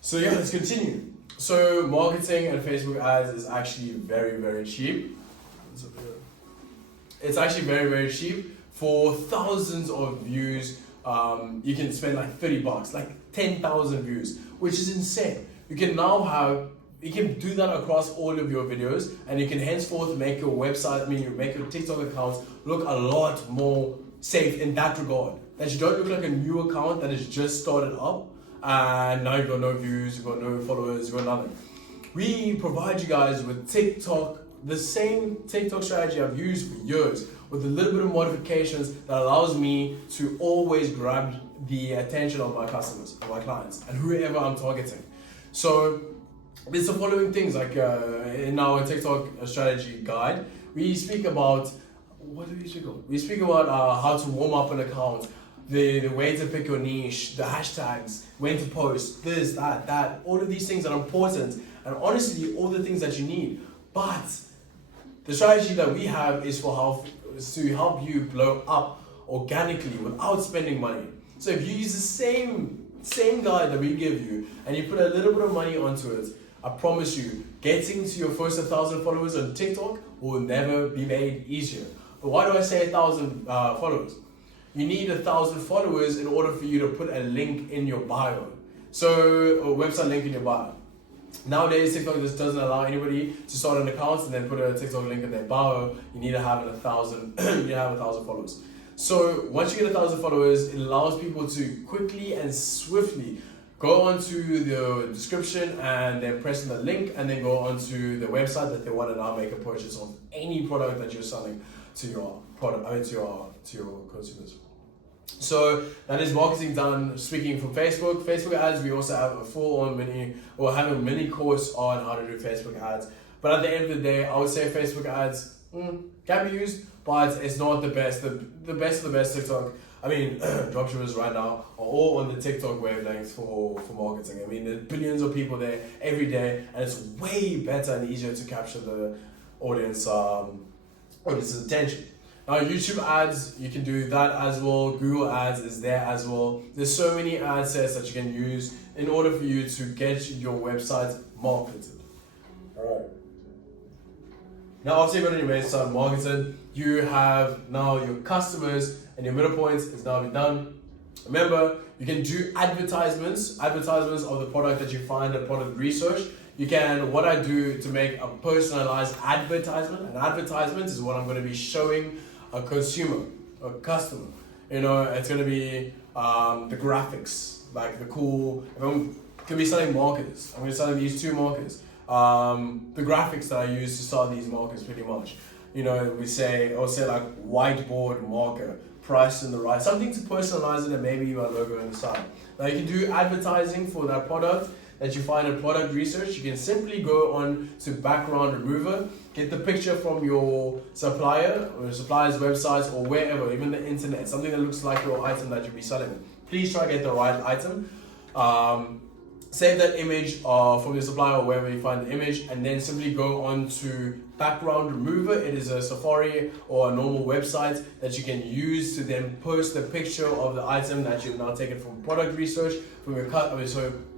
So let's continue. So marketing and Facebook ads is actually very, very cheap. It's actually very, very cheap. For thousands of views, you can spend like $30, like 10,000 views, which is insane. You can do that across all of your videos, and you can henceforth make your website, make your TikTok accounts look a lot more safe in that regard. That you don't look like a new account that has just started up and now you've got no views, you've got no followers, you've got nothing. We provide you guys with TikTok, the same TikTok strategy I've used for years, with a little bit of modifications that allows me to always grab the attention of my customers, of my clients, and whoever I'm targeting. So it's the following things, like in our TikTok strategy guide, we speak about, what do we speak about? We speak about how to warm up an account, the way to pick your niche, the hashtags, when to post, this, that, all of these things are important, and honestly, all the things that you need. But the strategy that we have is to help you blow up organically without spending money. So if you use the same guide that we give you, and you put a little bit of money onto it, I promise you, getting to your first 1,000 followers on TikTok will never be made easier. But why do I say 1,000 followers? You need 1,000 followers in order for you to put a link in your bio. So, a website link in your bio. Nowadays, TikTok just doesn't allow anybody to start an account and then put a TikTok link in their bio. You need to have 1,000. You need to have 1,000 followers. So once you get 1,000 followers, it allows people to quickly and swiftly go onto the description and then press on the link and then go onto the website that they want to now make a purchase of any product that you're selling to your product, to your consumers. So that is marketing done. Speaking from Facebook ads, we also have a full-on mini course on how to do Facebook ads But at the end of the day, I would say Facebook ads can be used, but it's not the best. The best of the best TikTok. I mean, dropshippers right now are all on the TikTok wavelength for marketing. I mean, there's billions of people there every day, and it's way better and easier to capture the audience's attention. Now, YouTube ads, you can do that as well. Google ads is there as well. There's so many ad sets that you can use in order for you to get your website marketed. Alright. Now, after you've got your website marketed, you have now your customers, and your middle points is now been done. Remember, you can do advertisements of the product that you find at product research. You can, what I do to make a personalized advertisement. An advertisement is what I'm going to be showing a consumer, a customer. You know, it's going to be the graphics, like the cool. I'm going to be selling markers. I'm going to be selling these two markers. The graphics that I use to start these markers, pretty much. You know, I'll say like whiteboard marker, price in the right, something to personalize it, and maybe my logo on the side. Now you can do advertising for that product that you find in product research. You can simply go on to background remover, get the picture from your supplier or your supplier's websites or wherever, even the internet, something that looks like your item that you'll be selling. Please try to get the right item. Save that image from your supplier or wherever you find the image, and then simply go on to background remover. It is a Safari or a normal website that you can use to then post the picture of the item that you've now taken from product research from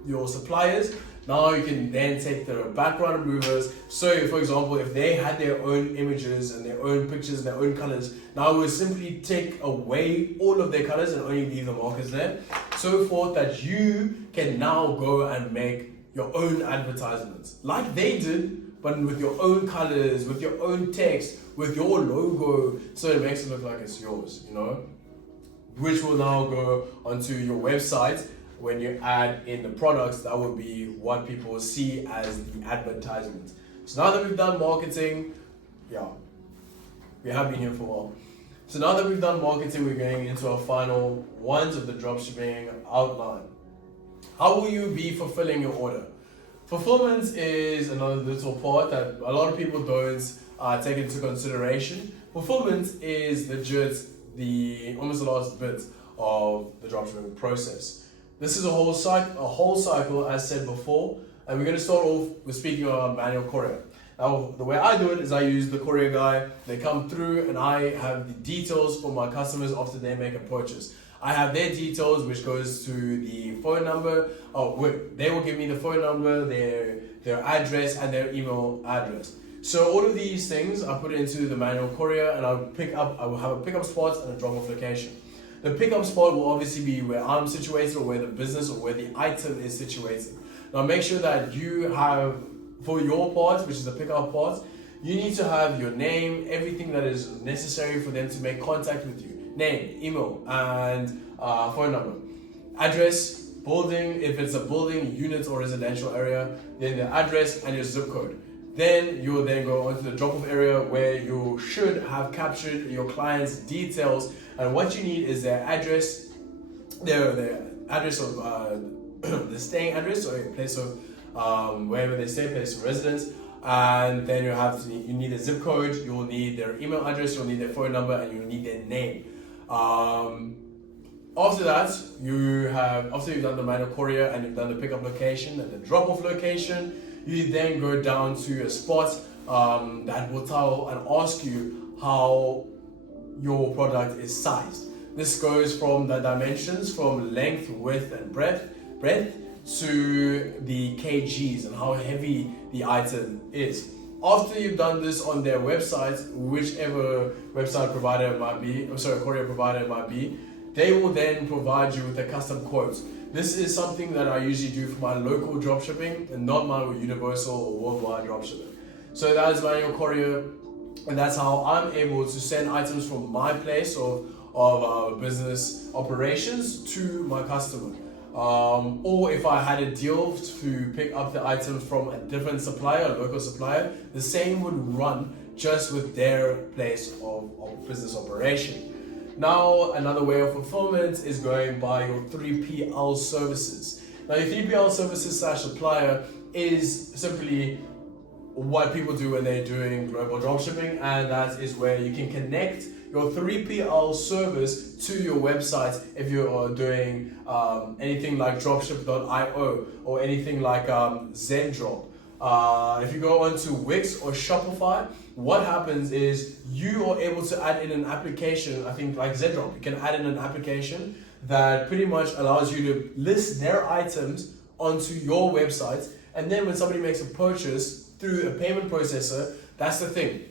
your suppliers. Now you can then take the background removers. So for example, if they had their own images and their own pictures and their own colors, now we'll simply take away all of their colors and only leave the markers there, so forth that you can now go and make your own advertisements like they did, but with your own colors, with your own text, with your logo, so it makes it look like it's yours, you know, which will now go onto your website. When you add in the products, that will be what people will see as the advertisement. So now that we've done marketing, we have been here for a while. So now that we've done marketing, we're going into our final ones of the dropshipping outline. How will you be fulfilling your order? Fulfillment is another little part that a lot of people don't take into consideration. Fulfillment is legit almost the last bit of the dropshipping process. This is a whole cycle, as said before, and we're going to start off with speaking about manual courier. Now, the way I do it is I use the courier guy. They come through, and I have the details for my customers after they make a purchase. I have their details, which goes to the phone number. They will give me the phone number, their address, and their email address. So all of these things I put into the manual courier, and I will have a pickup spot and a drop-off location. The pickup spot will obviously be where I'm situated or where the business or where the item is situated. Now make sure that you have, for your part, which is the pickup part, you need to have your name, everything that is necessary for them to make contact with you. Name, email, and phone number. Address, building, if it's a building, unit or residential area, then the address and your zip code. Then you will then go onto the drop-off area where you should have captured your client's details, and what you need is their address, their address of the staying address or a place of wherever they stay, place of residence, and then you need a zip code, you will need their email address, you'll need their phone number, and you'll need their name. After that, after you've done the manual courier and you've done the pickup location and the drop-off location, you then go down to a spot that will tell and ask you how your product is sized. This goes from the dimensions, from length, width, and breadth to the kgs and how heavy the item is. After you've done this on their website, whichever website provider it might be, courier provider it might be, they will then provide you with a custom quote. This is something that I usually do for my local dropshipping and not my universal or worldwide dropshipping. So that is manual courier, and that's how I'm able to send items from my place of business operations to my customer. Or if I had a deal to pick up the items from a different supplier, a local supplier, the same would run just with their place of business operation. Now, another way of fulfillment is going by your 3PL services. Now, your 3PL services / supplier is simply what people do when they're doing global dropshipping, and that is where you can connect your 3PL service to your website if you are doing anything like dropship.io or anything like Zendrop. If you go onto Wix or Shopify, what happens is you are able to add in an application, I think like Zendrop, you can add in an application that pretty much allows you to list their items onto your website, and then when somebody makes a purchase through a payment processor, that's the thing.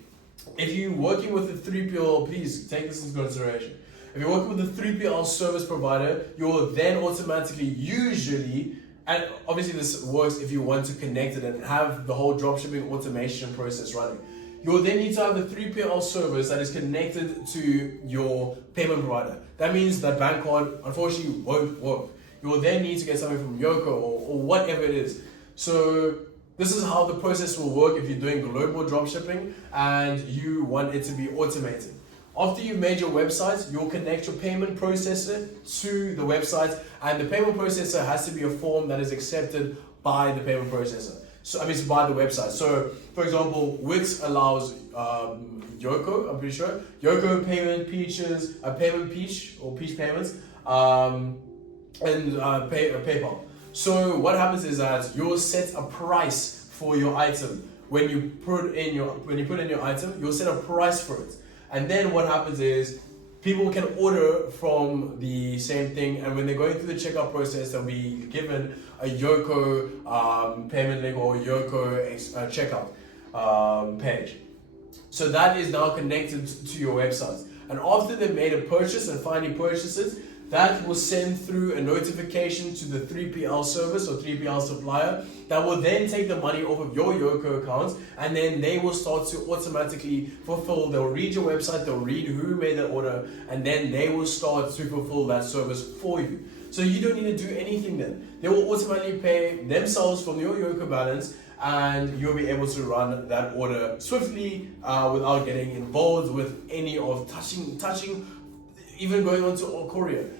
If you're working with a 3PL, please take this into consideration. If you're working with a 3PL service provider, you'll then automatically, usually, and obviously this works if you want to connect it and have the whole dropshipping automation process running. You'll then need to have the 3PL service that is connected to your payment provider. That means that bank card, unfortunately, won't work. You will then need to get something from Yoko or whatever it is. So this is how the process will work if you're doing global dropshipping and you want it to be automated. After you've made your website, you'll connect your payment processor to the website, and the payment processor has to be a form that is accepted by the payment processor. So by the website. So, for example, Wix allows Yoko, I'm pretty sure, Yoko Payment Peaches, Payment Peach or Peach Payments, and PayPal. So what happens is that you'll set a price for your item. When you put in your item, you'll set a price for it. And then what happens is people can order from the same thing, and when they're going through the checkout process, they'll be given a Yoko payment link or Yoko checkout page. So that is now connected to your website. And after they've made a purchase and finally purchased it, that will send through a notification to the 3PL service or 3PL supplier that will then take the money off of your Yoko account, and then they will start to automatically fulfill. They'll read your website, they'll read who made that order, and then they will start to fulfill that service for you. So you don't need to do anything then. They will automatically pay themselves from your Yoko balance, and you'll be able to run that order swiftly without getting involved with any of touching, even going on to a courier.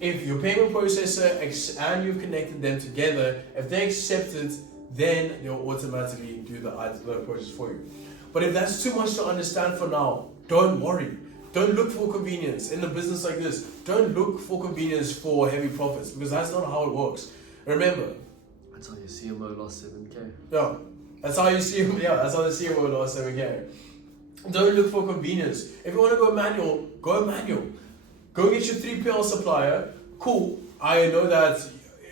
If your payment processor and you've connected them together, if they accept it, then they'll automatically do the purchase for you. But if that's too much to understand for now, don't worry. Don't look for convenience in a business like this. Don't look for convenience for heavy profits, because that's not how it works. Remember, That's how your CMO lost 7K. yeah, that's how the CMO lost 7K. Don't look for convenience. If you want to go manual, go manual. Go get your 3PL supplier. Cool. I know that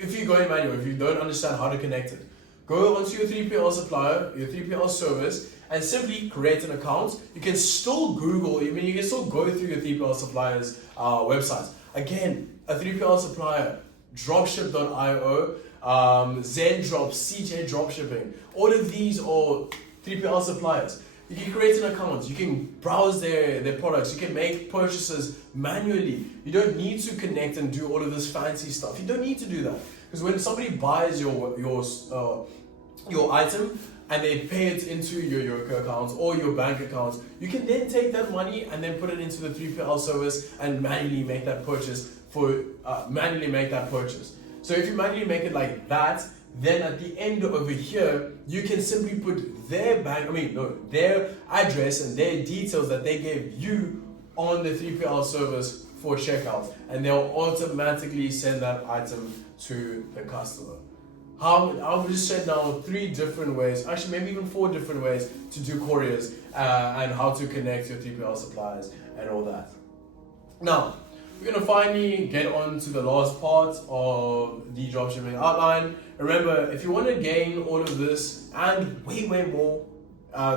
if you go in manual, if you don't understand how to connect it, go onto your 3PL supplier, your 3PL service, and simply create an account. You can still Google, you can still go through your 3PL supplier's websites. Again, a 3PL supplier, dropship.io, Zendrop, CJ Dropshipping. All of these are 3PL suppliers. You can create an account, you can browse their products, you can make purchases manually. You don't need to connect and do all of this fancy stuff. You don't need to do that. Because when somebody buys your item and they pay it into your Yoko account or your bank account, you can then take that money and then put it into the 3PL service and manually make that purchase So if you manually make it like that, then at the end over here, you can simply put their address and their details that they gave you on the 3PL service for checkout, and they'll automatically send that item to the customer. I've just said now 3 different ways, actually maybe even 4 different ways to do couriers and how to connect your 3PL suppliers and all that. Now, we're going to finally get on to the last part of the dropshipping outline. Remember, if you want to gain all of this and way more,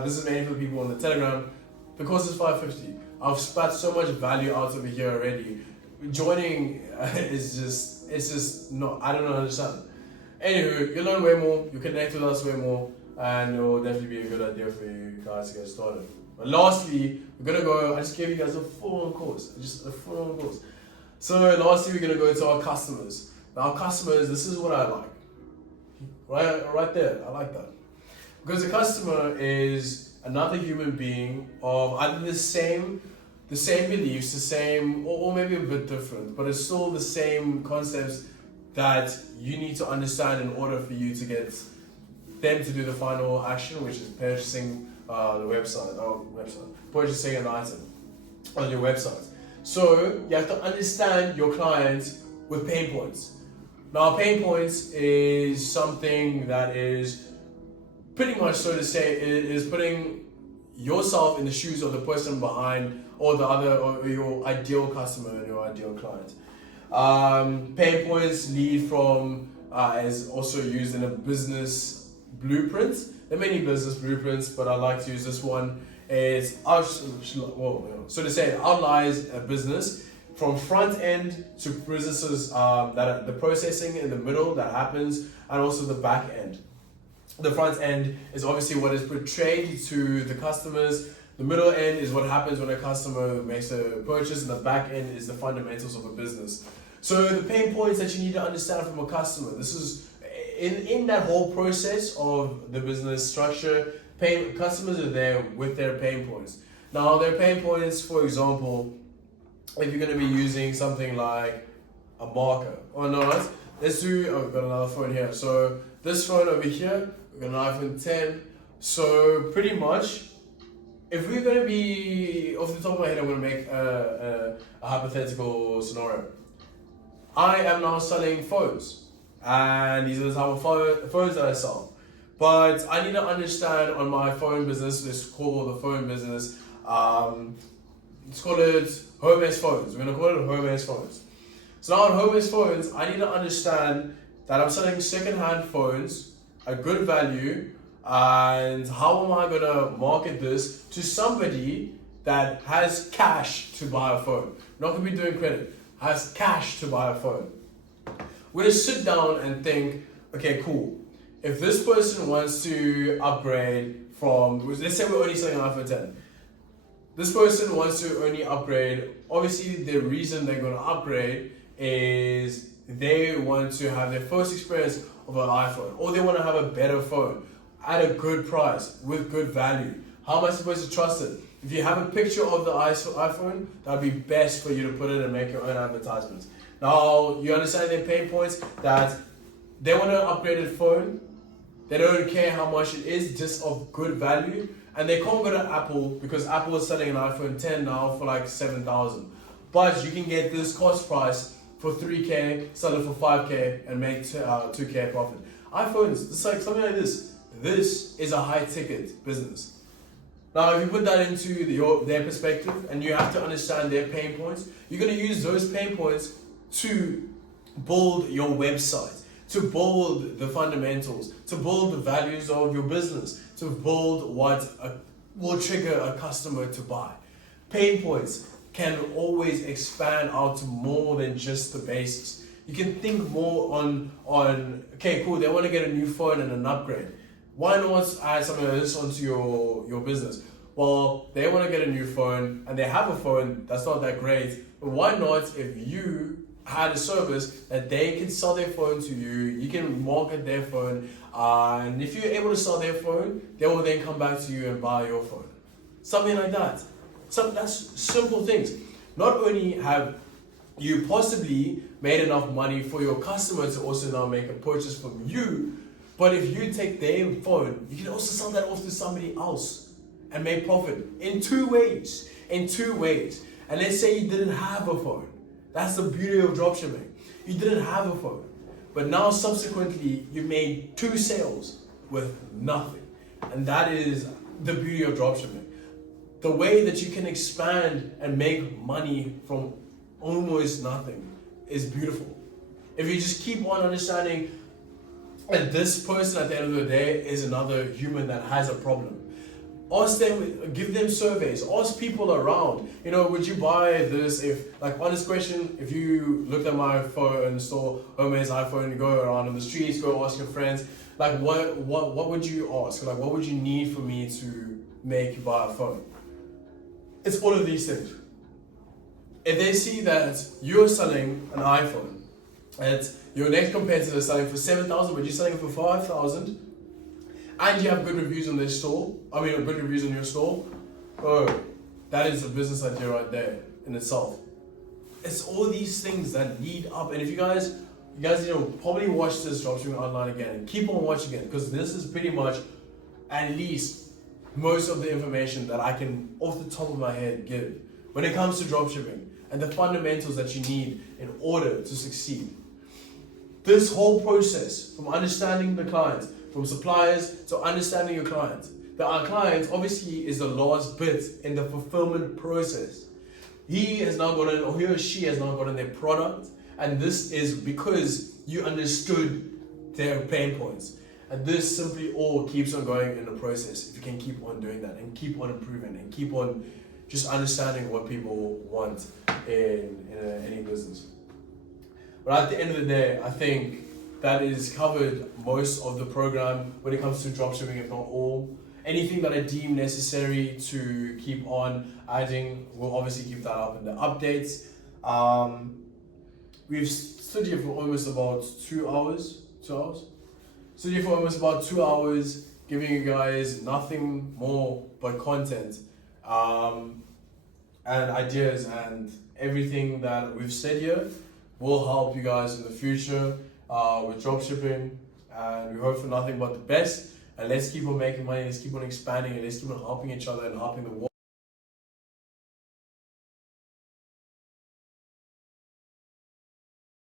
this is mainly for people on the Telegram, the course is $550. I've spat so much value out of here already. Joining it's just not, I don't understand. Anywho, you'll learn way more, you connect with us way more, and it will definitely be a good idea for you guys to get started. But lastly, we're gonna go, I just gave you guys a full-on course, So lastly, we're gonna go to our customers. Now customers, this is what I like. Right there, I like that. Because a customer is another human being of either the same beliefs, the same, or maybe a bit different, but it's still the same concepts that you need to understand in order for you to get them to do the final action, which is purchasing purchasing an item on your website. So you have to understand your clients with pain points. Now, pain points is something that is pretty much, so to say, is putting yourself in the shoes of the person behind, or your ideal customer and your ideal client. Pain points lead from is also used in a business blueprint. There are many business blueprints, but I like to use this one. It outlines a business from front end to businesses that are the processing in the middle that happens, and also the back end. The front end is obviously what is portrayed to the customers. The middle end is what happens when a customer makes a purchase, and the back end is the fundamentals of a business. So the pain points that you need to understand from a customer. This is in that whole process of the business structure. Customers are there with their pain points. Now, their pain points, for example, if you're going to be using something like a marker, let's do. I've got another phone here. So this phone over here, we've got an iPhone 10. So pretty much, if we're going to be, off the top of my head, I'm going to make a hypothetical scenario. I am now selling phones, and these are the type of phones that I sell. But I need to understand on my phone business, let's call the phone business, let's call it Home-S Phones. We're going to call it Home-S Phones. So now on Home-S Phones, I need to understand that I'm selling second-hand phones at good value, and how am I going to market this to somebody that has cash to buy a phone? Not going to be doing credit, has cash to buy a phone. We're going to sit down and think, okay, cool. If this person wants to upgrade from, let's say we're only selling an iPhone 10. This person wants to only upgrade. Obviously, the reason they're going to upgrade is they want to have their first experience of an iPhone, or they want to have a better phone at a good price with good value. How am I supposed to trust it? If you have a picture of the iPhone, that would be best for you to put it and make your own advertisements. Now, you understand their pain points, that they want an upgraded phone. They don't care how much it is, just of good value. And they can't go to Apple because Apple is selling an iPhone 10 now for like 7,000. But you can get this cost price for 3K, sell it for 5K, and make 2K profit. iPhones, it's like something like this. This is a high ticket business. Now, if you put that into their perspective, and you have to understand their pain points, you're going to use those pain points to build your website, to build the fundamentals, to build the values of your business, to build what will trigger a customer to buy. Pain points can always expand out to more than just the basics. You can think more on okay, cool, they want to get a new phone and an upgrade. Why not add something like this onto your business? Well, they want to get a new phone, and they have a phone that's not that great, but why not, if you had a service that they can sell their phone to you, you can market their phone, and if you're able to sell their phone, they will then come back to you and buy your phone. Something like that. That's simple things. Not only have you possibly made enough money for your customer to also now make a purchase from you, but if you take their phone, you can also sell that off to somebody else and make profit in two ways. And let's say you didn't have a phone. That's the beauty of dropshipping. You didn't have a phone, but now subsequently you made 2 sales with nothing. And that is the beauty of dropshipping. The way that you can expand and make money from almost nothing is beautiful. If you just keep on understanding that this person at the end of the day is another human that has a problem. Ask them, give them surveys, ask people around, would you buy this if, like, honest question, if you looked at my phone store, Home-S iPhone, you go around on the streets, go ask your friends, like, what would you ask? Like, what would you need for me to make you buy a phone? It's all of these things. If they see that you're selling an iPhone, and your next competitor is selling for 7,000, but you're selling it for 5,000, and you have good reviews on their store, good reviews on your store, that is a business idea right there in itself. It's all these things that lead up. And if you guys you guys need to probably watch this Dropshipping Online again and keep on watching it, because this is pretty much at least most of the information that I can off the top of my head give when it comes to dropshipping and the fundamentals that you need in order to succeed. This whole process, from understanding the clients, from suppliers to understanding your clients. Our client obviously is the last bit in the fulfillment process. He has now gotten, or he or she has now gotten their product, and this is because you understood their pain points. And this simply all keeps on going in the process if you can keep on doing that and keep on improving and keep on just understanding what people want in any business. But at the end of the day, I think that is covered most of the program when it comes to dropshipping, if not all. Anything that I deem necessary to keep on adding, we'll obviously keep that up in the updates. We've stood here for almost about 2 hours. Stood here for almost about 2 hours, giving you guys nothing more but content and ideas, and everything that we've said here will help you guys in the future with dropshipping, and we hope for nothing but the best. And let's keep on making money, let's keep on expanding, and let's keep on helping each other and helping the world.